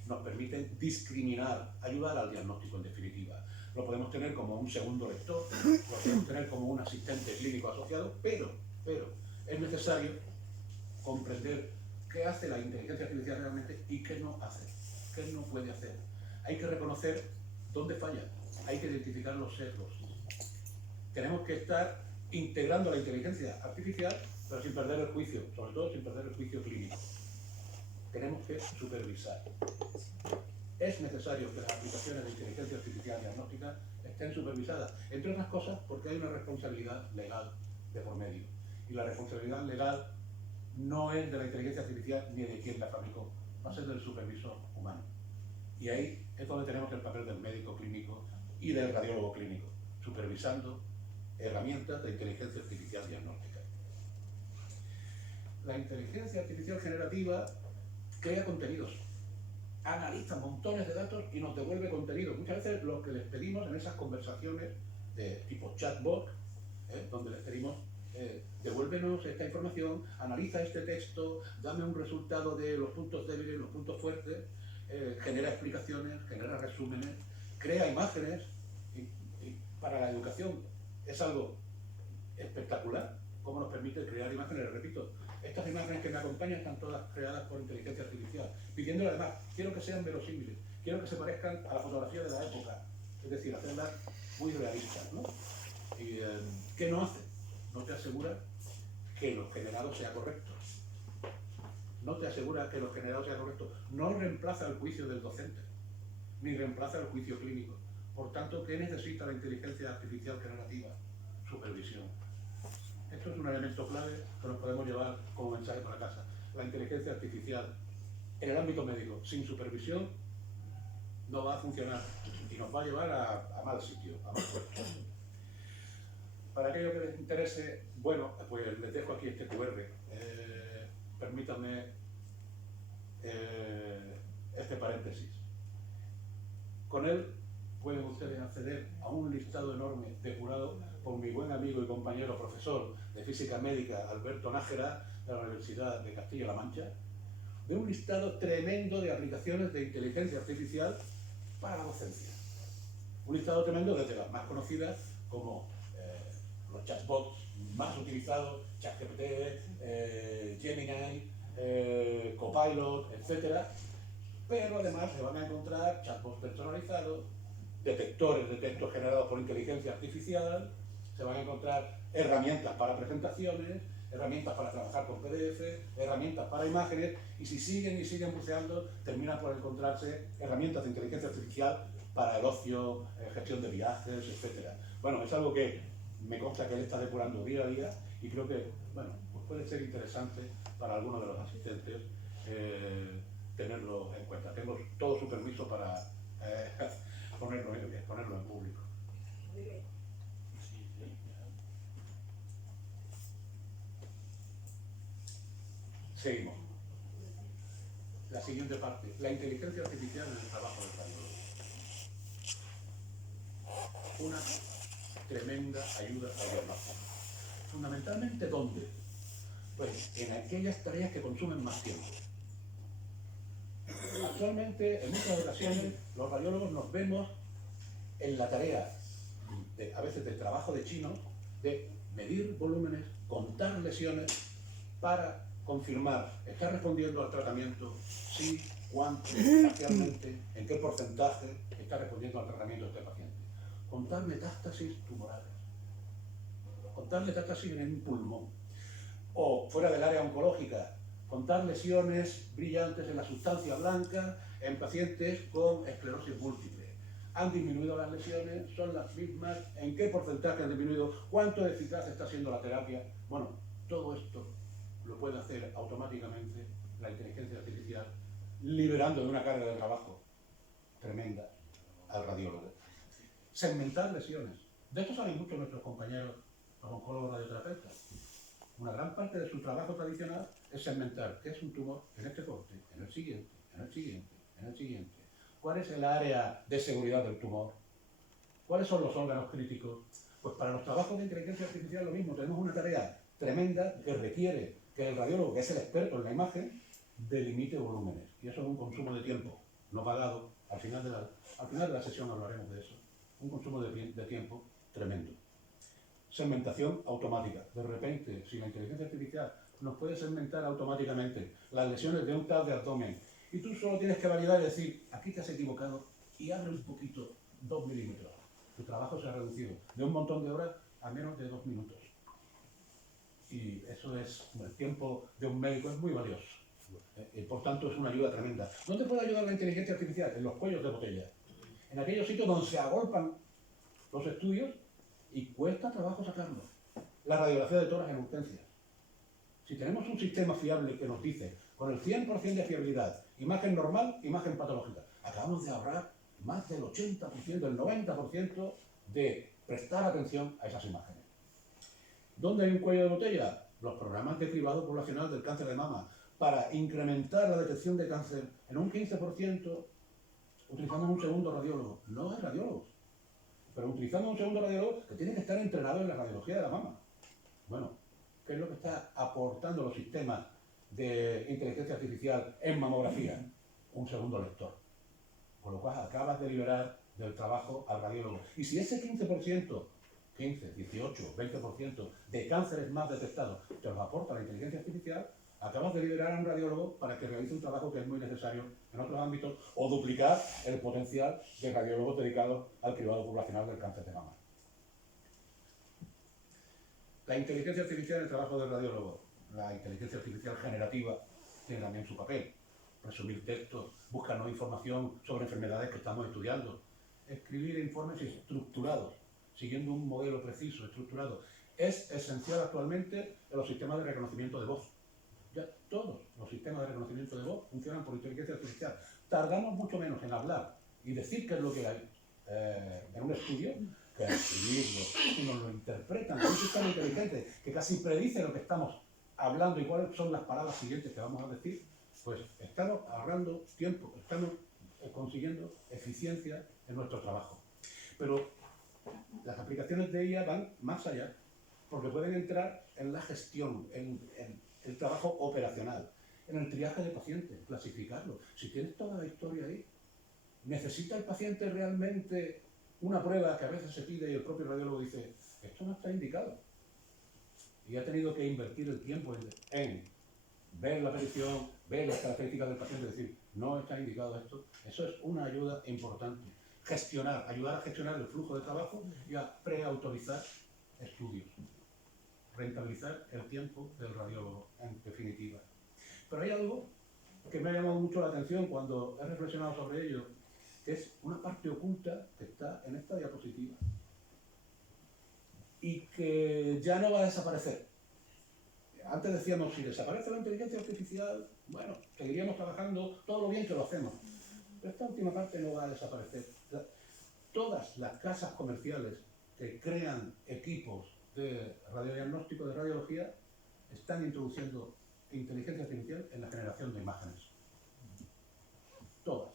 nos permiten discriminar, ayudar al diagnóstico en definitiva. Lo podemos tener como un segundo lector, lo podemos tener como un asistente clínico asociado, pero es necesario comprender qué hace la inteligencia artificial realmente y qué no hace, qué no puede hacer. Hay que reconocer dónde falla, hay que identificar los sesgos. Tenemos que estar integrando la inteligencia artificial, pero sin perder el juicio, sobre todo sin perder el juicio clínico. Tenemos que supervisar. Es necesario que las aplicaciones de inteligencia artificial diagnóstica estén supervisadas, entre otras cosas porque hay una responsabilidad legal de por medio. Y la responsabilidad legal no es de la inteligencia artificial ni de quien la fabricó, va a ser del supervisor humano. Y ahí es donde tenemos el papel del médico clínico y del radiólogo clínico, supervisando herramientas de inteligencia artificial diagnóstica. La inteligencia artificial generativa crea contenidos, analiza montones de datos y nos devuelve contenidos. Muchas veces lo que les pedimos en esas conversaciones de tipo chatbot, donde les pedimos devuélvenos esta información, analiza este texto, dame un resultado de los puntos débiles, los puntos fuertes, genera explicaciones, genera resúmenes, crea imágenes, y para la educación es algo espectacular cómo nos permite crear imágenes. Les repito, estas imágenes que me acompañan están todas creadas por inteligencia artificial, pidiéndole además, quiero que sean verosímiles, quiero que se parezcan a la fotografía de la época, es decir, hacerlas muy realistas, ¿no? ¿Y qué no hace? No te asegura que lo generado sea correcto. No te asegura que lo generado sea correcto. No reemplaza el juicio del docente, ni reemplaza el juicio clínico. Por tanto, ¿qué necesita la inteligencia artificial generativa? Supervisión. Esto es un elemento clave que nos podemos llevar como mensaje para casa. La inteligencia artificial en el ámbito médico, sin supervisión, no va a funcionar y nos va a llevar a mal sitio, a mal puerto. Para aquello que les interese, bueno, pues les dejo aquí este QR. Permítanme este paréntesis. Con él pueden ustedes acceder a un listado enorme depurado por mi buen amigo y compañero profesor de física médica Alberto Nájera de la Universidad de Castilla-La Mancha, de un listado tremendo de aplicaciones de inteligencia artificial para la docencia. Un listado tremendo desde las más conocidas como los chatbots más utilizados, ChatGPT, Gemini, Copilot, etc. Pero además se van a encontrar chatbots personalizados, detectores de textos generados por inteligencia artificial, se van a encontrar herramientas para presentaciones, herramientas para trabajar con PDF, herramientas para imágenes, y si siguen y siguen buceando, terminan por encontrarse herramientas de inteligencia artificial para el ocio, gestión de viajes, etc. Bueno, es algo que me consta que él está depurando día a día y creo que, bueno, pues puede ser interesante para algunos de los asistentes tenerlo en cuenta. Tengo todo su permiso para ponerlo en público. Seguimos. La siguiente parte, la inteligencia artificial en el trabajo del radiólogo. Una tremenda ayuda al diagnóstico. Fundamentalmente, ¿dónde? Pues en aquellas tareas que consumen más tiempo. Actualmente, en muchas ocasiones, los radiólogos nos vemos en la tarea, a veces del trabajo de chino, de medir volúmenes, contar lesiones, para confirmar, ¿está respondiendo al tratamiento? Sí, cuánto, parcialmente, en qué porcentaje está respondiendo al tratamiento de este paciente. Contar metástasis tumorales, contar metástasis en un pulmón, o fuera del área oncológica, contar lesiones brillantes en la sustancia blanca en pacientes con esclerosis múltiple. ¿Han disminuido las lesiones? ¿Son las mismas? ¿En qué porcentaje han disminuido? ¿Cuánto eficaz está siendo la terapia? Bueno, todo esto lo puede hacer automáticamente la inteligencia artificial, liberando de una carga de trabajo tremenda al radiólogo. Segmentar lesiones. De esto saben mucho nuestros compañeros, los oncólogos radioterapeutas. Una gran parte de su trabajo tradicional es segmentar qué es un tumor en este corte, en el siguiente, en el siguiente, en el siguiente. ¿Cuál es el área de seguridad del tumor? ¿Cuáles son los órganos críticos? Pues para los trabajos de inteligencia artificial lo mismo. Tenemos una tarea tremenda que requiere que el radiólogo, que es el experto en la imagen, delimite volúmenes. Y eso es un consumo de tiempo no pagado. Al final de la sesión hablaremos de eso. Un consumo de tiempo tremendo. Segmentación automática. De repente, si la inteligencia artificial nos puede segmentar automáticamente las lesiones de un TAC de abdomen, y tú solo tienes que validar y decir, aquí te has equivocado, y abre un poquito, 2 milímetros. Tu trabajo se ha reducido de un montón de horas a menos de 2 minutos. Y eso es, el tiempo de un médico es muy valioso. Por tanto, es una ayuda tremenda. ¿Dónde puede ayudar la inteligencia artificial? En los cuellos de botella. En aquellos sitios donde se agolpan los estudios y cuesta trabajo sacarlos. La radiografía de tórax en urgencias. Si tenemos un sistema fiable que nos dice, con el 100% de fiabilidad, imagen normal, imagen patológica, acabamos de ahorrar más del 80%, del 90% de prestar atención a esas imágenes. ¿Dónde hay un cuello de botella? Los programas de cribado poblacional del cáncer de mama. Para incrementar la detección de cáncer en un 15%, utilizamos un segundo radiólogo. No hay radiólogos, pero utilizamos un segundo radiólogo que tiene que estar entrenado en la radiología de la mama. Bueno, ¿qué es lo que está aportando los sistemas de inteligencia artificial en mamografía? Un segundo lector. Con lo cual acabas de liberar del trabajo al radiólogo. Y si ese 15%, 15, 18, 20% de cánceres más detectados te los aporta la inteligencia artificial, acabas de liberar a un radiólogo para que realice un trabajo que es muy necesario en otros ámbitos, o duplicar el potencial de radiólogos dedicados al cribado poblacional del cáncer de mama. La inteligencia artificial en el trabajo del radiólogo. La inteligencia artificial generativa tiene también su papel. Resumir textos, buscar información sobre enfermedades que estamos estudiando, escribir informes estructurados, siguiendo un modelo preciso, estructurado. Es esencial actualmente en los sistemas de reconocimiento de voz. Ya todos los sistemas de reconocimiento de voz funcionan por inteligencia artificial. Tardamos mucho menos en hablar y decir qué es lo que hay en un estudio que escribirlo, y nos lo interpretan con un sistema inteligente que casi predice lo que estamos hablando y cuáles son las palabras siguientes que vamos a decir. Pues estamos ahorrando tiempo, estamos consiguiendo eficiencia en nuestro trabajo. Pero las aplicaciones de IA van más allá, porque pueden entrar en la gestión, en el trabajo operacional, en el triaje de pacientes, clasificarlo. Si tienes toda la historia ahí, ¿necesita el paciente realmente una prueba que a veces se pide y el propio radiólogo dice, esto no está indicado? Y ha tenido que invertir el tiempo en ver la petición, ver las características del paciente y decir, no está indicado esto. Eso es una ayuda importante. Gestionar, ayudar a gestionar el flujo de trabajo y a preautorizar estudios. rentabilizar el tiempo del radiólogo, en definitiva. Pero hay algo que me ha llamado mucho la atención cuando he reflexionado sobre ello, que es una parte oculta que está en esta diapositiva y que ya no va a desaparecer. Antes decíamos, si desaparece la inteligencia artificial, bueno, seguiríamos trabajando todo lo bien que lo hacemos. Pero esta última parte no va a desaparecer. Todas las casas comerciales que crean equipos de radiodiagnóstico, de radiología, están introduciendo inteligencia artificial en la generación de imágenes. Todas.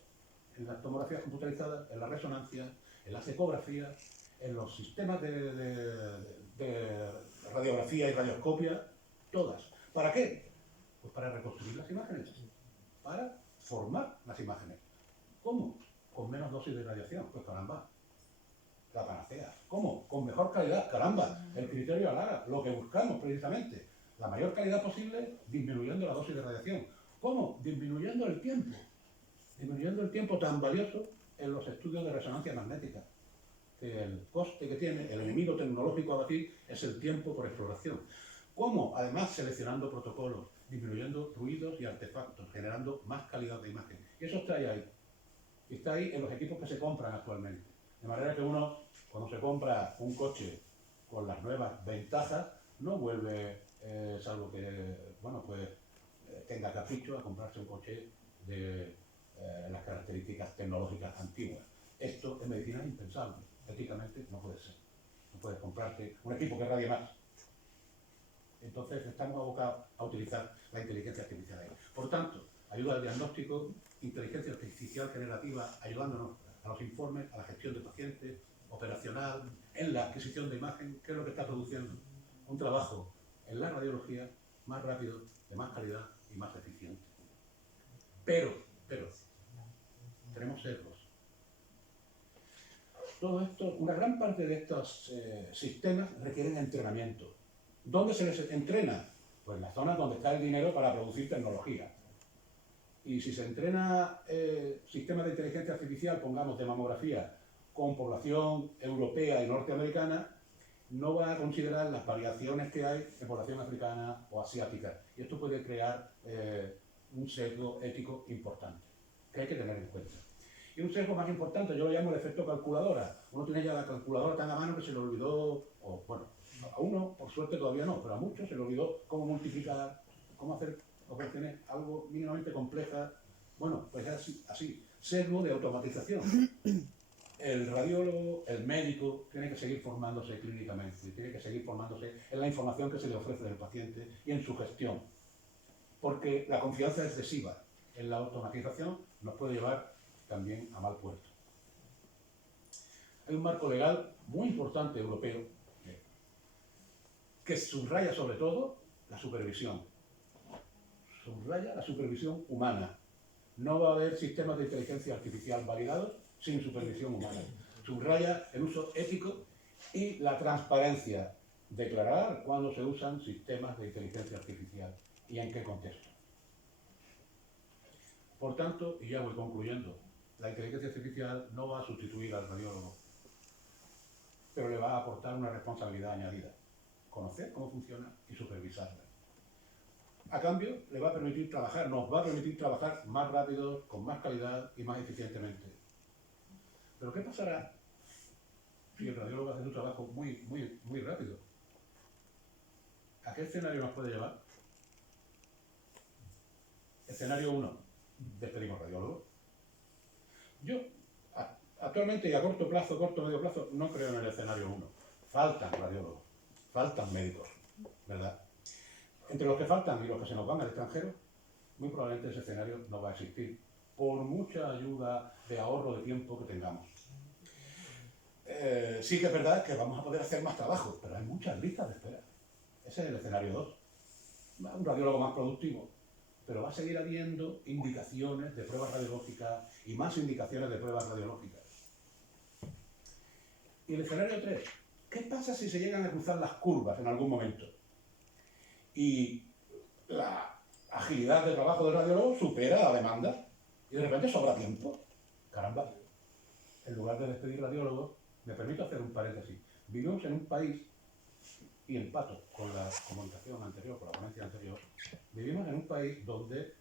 En las tomografías computarizadas, en la resonancia, en las ecografías, en los sistemas de radiografía y radioscopia, todas. ¿Para qué? Pues para reconstruir las imágenes, para formar las imágenes. ¿Cómo? Con menos dosis de radiación. Pues caramba, la panacea. ¿Cómo? Con mejor calidad. Caramba, el criterio ALARA, lo que buscamos precisamente. La mayor calidad posible disminuyendo la dosis de radiación. ¿Cómo? Disminuyendo el tiempo. Disminuyendo el tiempo tan valioso en los estudios de resonancia magnética. Que el coste que tiene, el enemigo tecnológico a batir, es el tiempo por exploración. ¿Cómo? Además, seleccionando protocolos, disminuyendo ruidos y artefactos, generando más calidad de imagen. Y eso está ahí. Y está ahí en los equipos que se compran actualmente. De manera que uno, cuando se compra un coche con las nuevas ventajas, no vuelve, salvo que, bueno, pues tenga capricho a comprarse un coche de las características tecnológicas antiguas. Esto en medicina es impensable. Éticamente no puede ser. No puedes comprarte un equipo que radie más. Entonces estamos abocados a utilizar la inteligencia artificial ahí. Por tanto, ayuda al diagnóstico, inteligencia artificial generativa, ayudándonos a los informes, a la gestión de pacientes, operacional, en la adquisición de imagen, que es lo que está produciendo un trabajo en la radiología más rápido, de más calidad y más eficiente. Pero, tenemos sesgos. Todo esto, una gran parte de estos sistemas requieren entrenamiento. ¿Dónde se les entrena? Pues en la zona donde está el dinero para producir tecnología. Y si se entrena sistemas de inteligencia artificial, pongamos de mamografía, con población europea y norteamericana, no va a considerar las variaciones que hay en población africana o asiática. Y esto puede crear un sesgo ético importante, que hay que tener en cuenta. Y un sesgo más importante, yo lo llamo el efecto calculadora. Uno tiene ya la calculadora tan a mano que se le olvidó, o bueno, a uno, por suerte todavía no, pero a muchos se le olvidó cómo multiplicar, cómo hacer operaciones algo mínimamente complejas. Bueno, pues es así. Sesgo de automatización. El radiólogo, el médico, tiene que seguir formándose clínicamente, tiene que seguir formándose en la información que se le ofrece del paciente y en su gestión. Porque la confianza excesiva en la automatización nos puede llevar también a mal puerto. Hay un marco legal muy importante europeo que subraya sobre todo la supervisión. Subraya la supervisión humana. No va a haber sistemas de inteligencia artificial validados sin supervisión humana. Subraya el uso ético y la transparencia. Declarar cuándo se usan sistemas de inteligencia artificial y en qué contexto. Por tanto, y ya voy concluyendo, la inteligencia artificial no va a sustituir al radiólogo, pero le va a aportar una responsabilidad añadida. Conocer cómo funciona y supervisarla. A cambio, le va a permitir trabajar, nos va a permitir trabajar más rápido, con más calidad y más eficientemente. Pero ¿qué pasará si el radiólogo hace su trabajo muy rápido? ¿A qué escenario nos puede llevar? Escenario 1. Despedimos radiólogos. Yo, actualmente y a corto plazo, medio plazo, no creo en el escenario 1. Faltan radiólogos, faltan médicos, ¿verdad? Entre los que faltan y los que se nos van al extranjero, muy probablemente ese escenario no va a existir, por mucha ayuda de ahorro de tiempo que tengamos. Sí que es verdad que vamos a poder hacer más trabajo, pero hay muchas listas de espera. Ese es el escenario 2. Un radiólogo más productivo, pero va a seguir habiendo indicaciones de pruebas radiológicas y más indicaciones de pruebas radiológicas. Y el escenario 3, ¿qué pasa si se llegan a cruzar las curvas en algún momento? Y la agilidad de trabajo del radiólogo supera la demanda y de repente sobra tiempo. Caramba, en lugar de despedir radiólogos, me permito hacer un paréntesis. Vivimos en un país y empato con la comunicación anterior, con la ponencia anterior, vivimos en un país donde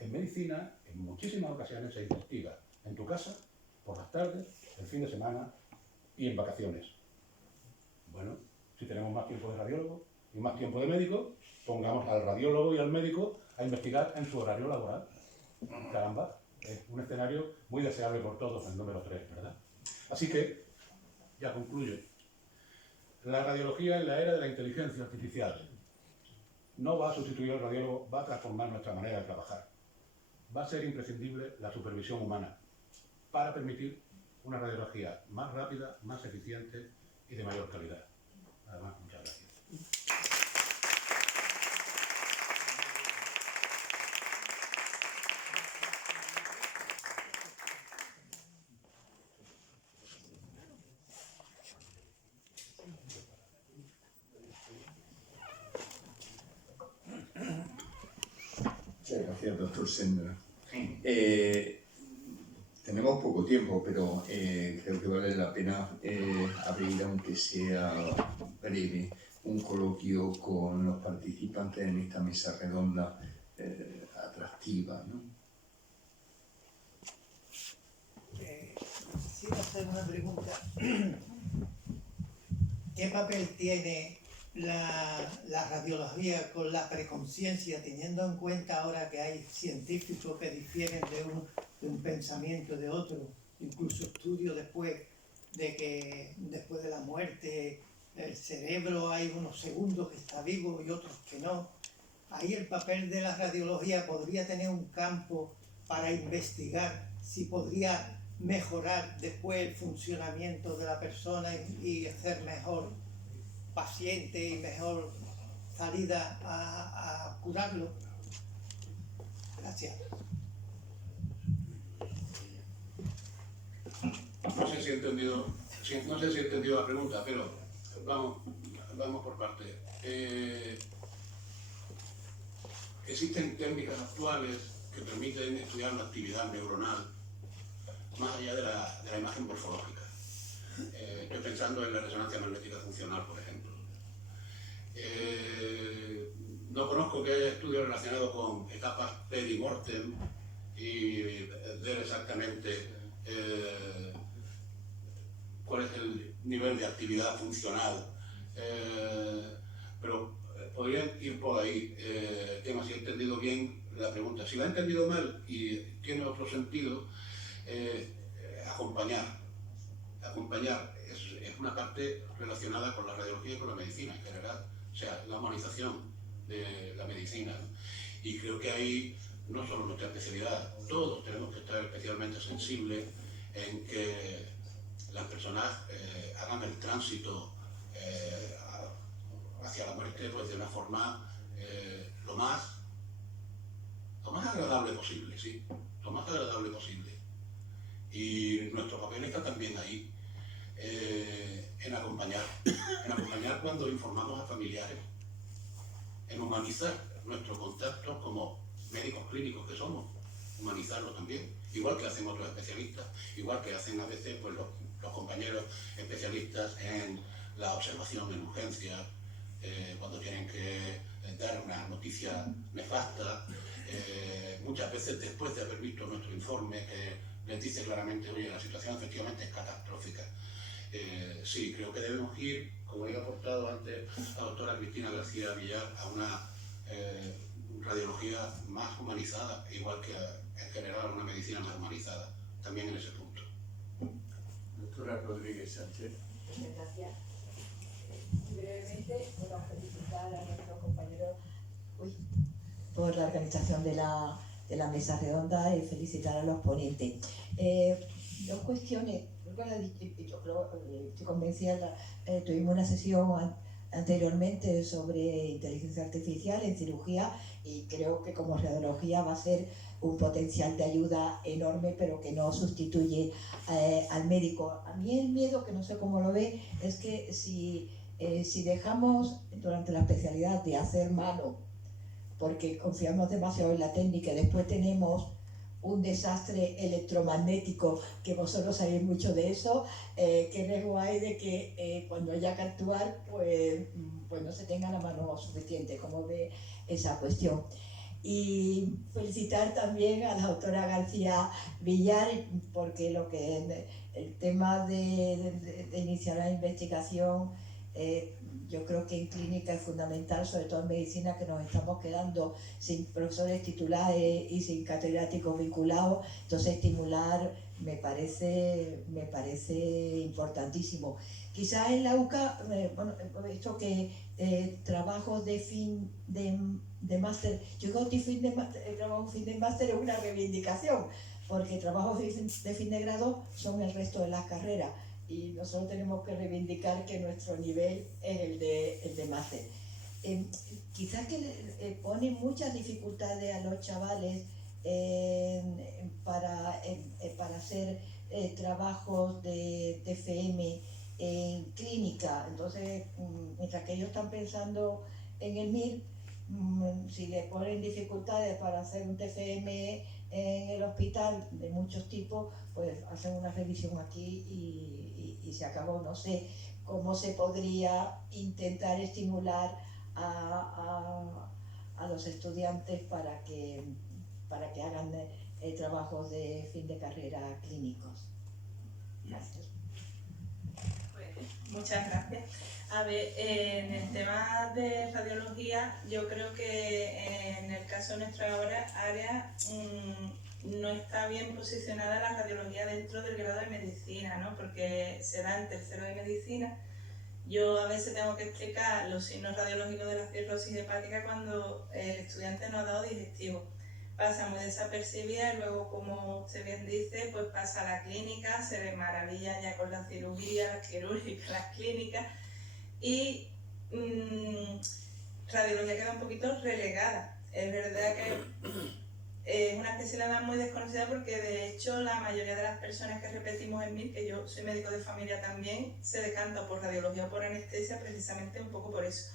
en medicina, en muchísimas ocasiones, se investiga en tu casa, por las tardes, el fin de semana y en vacaciones. Bueno, si tenemos más tiempo de radiólogo y más tiempo de médico, pongamos al radiólogo y al médico a investigar en su horario laboral. Caramba, es un escenario muy deseable por todos, el número 3, ¿verdad? Así que, ya concluyo. La radiología en la era de la inteligencia artificial no va a sustituir al radiólogo, va a transformar nuestra manera de trabajar. Va a ser imprescindible la supervisión humana para permitir una radiología más rápida, más eficiente y de mayor calidad. Nada más, muchas gracias. Muchas gracias, doctor Sendra. Tenemos poco tiempo, pero creo que vale la pena abrir, aunque sea breve, un coloquio con los participantes en esta mesa redonda atractiva, ¿no? Quisiera hacer una pregunta. ¿Qué papel tiene la radiología con la preconciencia, teniendo en cuenta ahora que hay científicos que difieren de un pensamiento de otro, incluso estudios después de la muerte, el cerebro hay unos segundos que está vivo y otros que no? Ahí el papel de la radiología podría tener un campo para investigar si podría mejorar después el funcionamiento de la persona y hacer mejor paciente y mejor salida a curarlo. Gracias. No sé si he entendido la pregunta, pero vamos por partes. Existen técnicas actuales que permiten estudiar la actividad neuronal más allá de la imagen morfológica. Estoy pensando en la resonancia magnética funcional, por ejemplo. No conozco que haya estudios relacionados con etapas perimortem y ver exactamente cuál es el nivel de actividad funcional, pero podrían ir por ahí, tema, si he entendido bien la pregunta. Si la he entendido mal y tiene otro sentido, acompañar es una parte relacionada con la radiología y con la medicina en general, o sea, la humanización de la medicina, ¿no? Y creo que ahí, no solo nuestra especialidad, todos tenemos que estar especialmente sensibles en que las personas hagan el tránsito hacia la muerte pues, de una forma lo más agradable posible, ¿sí? Lo más agradable posible. Y nuestro papel está también ahí, en acompañar cuando informamos a familiares, en humanizar nuestro contacto como médicos clínicos que somos, humanizarlo también, igual que hacen otros especialistas, igual que hacen a veces pues, los compañeros especialistas en la observación en urgencias, cuando tienen que dar una noticia nefasta, muchas veces después de haber visto nuestro informe que les dice claramente, oye, la situación efectivamente es catastrófica. Sí, creo que debemos ir, como he aportado antes la doctora Cristina García Villar, a una radiología más humanizada, igual que en general una medicina más humanizada, también en ese punto. Doctora Rodríguez Sánchez. Muchas gracias. Brevemente, bueno, felicitar a nuestros compañeros por la organización de la mesa redonda y felicitar a los ponentes. Dos cuestiones. Yo creo, estoy convencida, tuvimos una sesión anteriormente sobre inteligencia artificial en cirugía y creo que como radiología va a ser un potencial de ayuda enorme, pero que no sustituye al médico. A mí el miedo, que no sé cómo lo ve, es que si dejamos durante la especialidad de hacer mano, porque confiamos demasiado en la técnica y después tenemos un desastre electromagnético, que vosotros sabéis mucho de eso, qué riesgo hay de que cuando haya que actuar, pues no se tenga la mano suficiente, como ve esa cuestión. Y felicitar también a la doctora García Villar, porque el tema de iniciar la investigación, yo creo que en clínica es fundamental, sobre todo en medicina, que nos estamos quedando sin profesores titulares y sin catedráticos vinculados. Entonces estimular me parece importantísimo. Quizás en la UCA, bueno, he visto que trabajos de fin de máster, yo creo que trabajo fin de máster es una reivindicación, porque trabajos de fin de grado son el resto de las carreras, y nosotros tenemos que reivindicar que nuestro nivel es el de máster. Quizás que pone muchas dificultades a los chavales para hacer trabajos de TFM en clínica. Entonces, mientras que ellos están pensando en el MIR, si le ponen dificultades para hacer un TFM en el hospital de muchos tipos, pues hacen una revisión aquí y se acabó. No sé cómo se podría intentar estimular a los estudiantes para que hagan trabajos de fin de carrera clínicos. Gracias. Pues, muchas gracias. A ver, en el tema de radiología, yo creo que en el caso de nuestra área no está bien posicionada la radiología dentro del grado de medicina, ¿no? Porque se da en tercero de medicina. Yo a veces tengo que explicar los signos radiológicos de la cirrosis hepática cuando el estudiante no ha dado digestivo. Pasa muy desapercibida y luego, como usted bien dice, pues pasa a la clínica, se ve maravilla ya con la cirugía, las quirúrgicas, las clínicas, y radiología queda un poquito relegada. Es verdad que es una especialidad muy desconocida, porque de hecho la mayoría de las personas que repetimos en MIR, que yo soy médico de familia también, se decanta por radiología o por anestesia precisamente un poco por eso.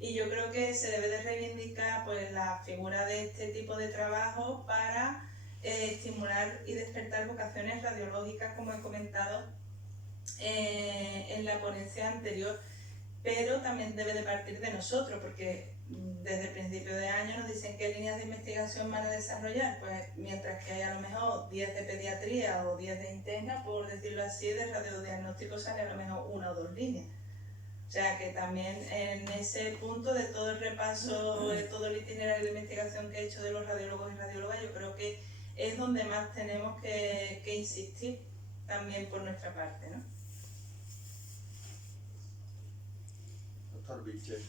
Y yo creo que se debe de reivindicar pues la figura de este tipo de trabajo para estimular y despertar vocaciones radiológicas, como he comentado en la ponencia anterior, pero también debe de partir de nosotros, porque desde el principio de año nos dicen qué líneas de investigación van a desarrollar, pues mientras que hay a lo mejor 10 de pediatría o 10 de interna, por decirlo así, de radiodiagnóstico sale a lo mejor 1 o 2 líneas. O sea que también en ese punto de todo el repaso, de todo el itinerario de investigación que he hecho de los radiólogos y radiólogas, yo creo que es donde más tenemos que insistir también por nuestra parte, ¿no? Doctor Vilcher.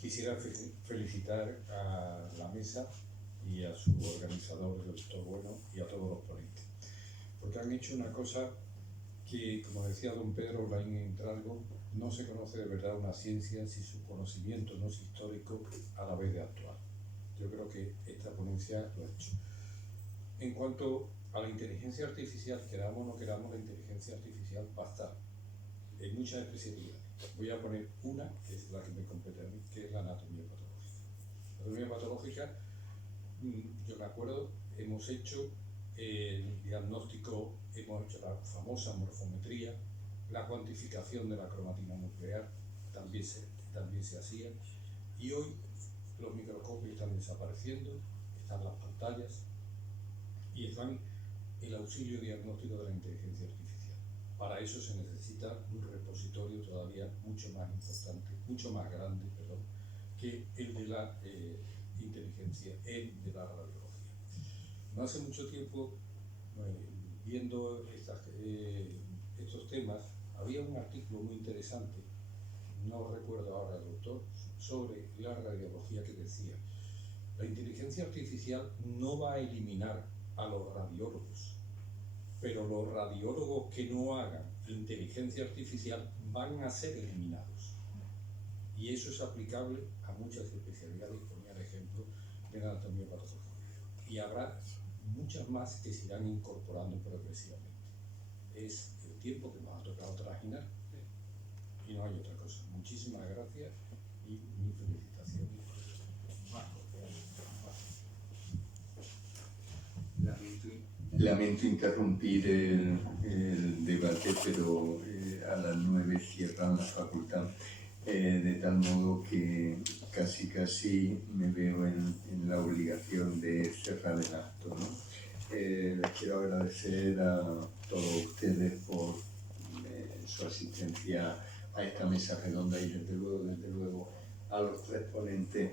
Quisiera felicitar a la mesa y a su organizador, el doctor Bueno, y a todos los ponentes, porque han hecho una cosa que, como decía don Pedro Laín Entralgo, no se conoce de verdad una ciencia si su conocimiento no es histórico a la vez de actual. Yo creo que esta ponencia lo ha hecho. En cuanto a la inteligencia artificial, queramos o no queramos, la inteligencia artificial va a estar en muchas especialidades. Voy a poner una, que es la que me compete a mí, que es la anatomía patológica. La anatomía patológica, yo me acuerdo, hemos hecho el diagnóstico, hemos hecho la famosa morfometría, la cuantificación de la cromatina nuclear, también se hacía, y hoy los microscopios están desapareciendo, están las pantallas y están el auxilio diagnóstico de la inteligencia artificial. Para eso se necesita un repositorio todavía mucho más importante, mucho más grande, perdón, que el de la inteligencia, el de la radiología. No hace mucho tiempo, viendo estos temas, había un artículo muy interesante, no recuerdo ahora el autor, sobre la radiología, que decía: la inteligencia artificial no va a eliminar a los radiólogos, pero los radiólogos que no hagan inteligencia artificial van a ser eliminados. Y eso es aplicable a muchas especialidades, ponía el ejemplo de la anatomía patológica. Y habrá muchas más que se irán incorporando progresivamente. Es el tiempo que nos ha tocado trajinar y no hay otra cosa. Muchísimas gracias y y mi felicitación por el marco que hay. Lamento interrumpir el debate, pero a las 9 cierran la facultad, de tal modo que casi me veo en la obligación de cerrar el acto, ¿no? Les quiero agradecer a todos ustedes por su asistencia a esta mesa redonda y desde luego a los 3 ponentes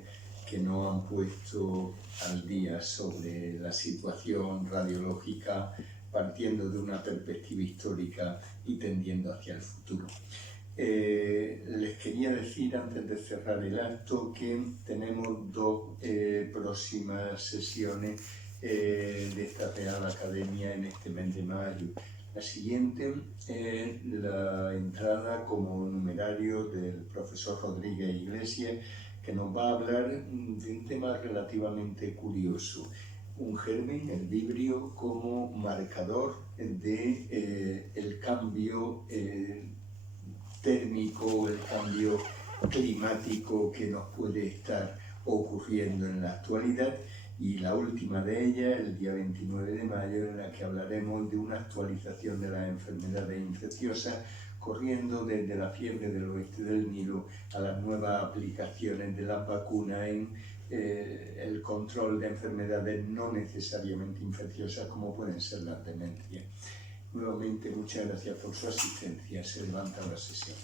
que nos han puesto al día sobre la situación radiológica partiendo de una perspectiva histórica y tendiendo hacia el futuro. Les quería decir antes de cerrar el acto que tenemos 2 próximas sesiones de esta Real Academia en este mes de mayo. La siguiente es la entrada como numerario del profesor Rodríguez Iglesias, que nos va a hablar de un tema relativamente curioso, un germen, el vibrio, como marcador de el cambio térmico, el cambio climático que nos puede estar ocurriendo en la actualidad, y la última de ellas, el día 29 de mayo, en la que hablaremos de una actualización de las enfermedades infecciosas, corriendo desde la fiebre del oeste del Nilo a las nuevas aplicaciones de las vacunas en el control de enfermedades no necesariamente infecciosas como pueden ser las demencias. Nuevamente, muchas gracias por su asistencia. Se levanta la sesión.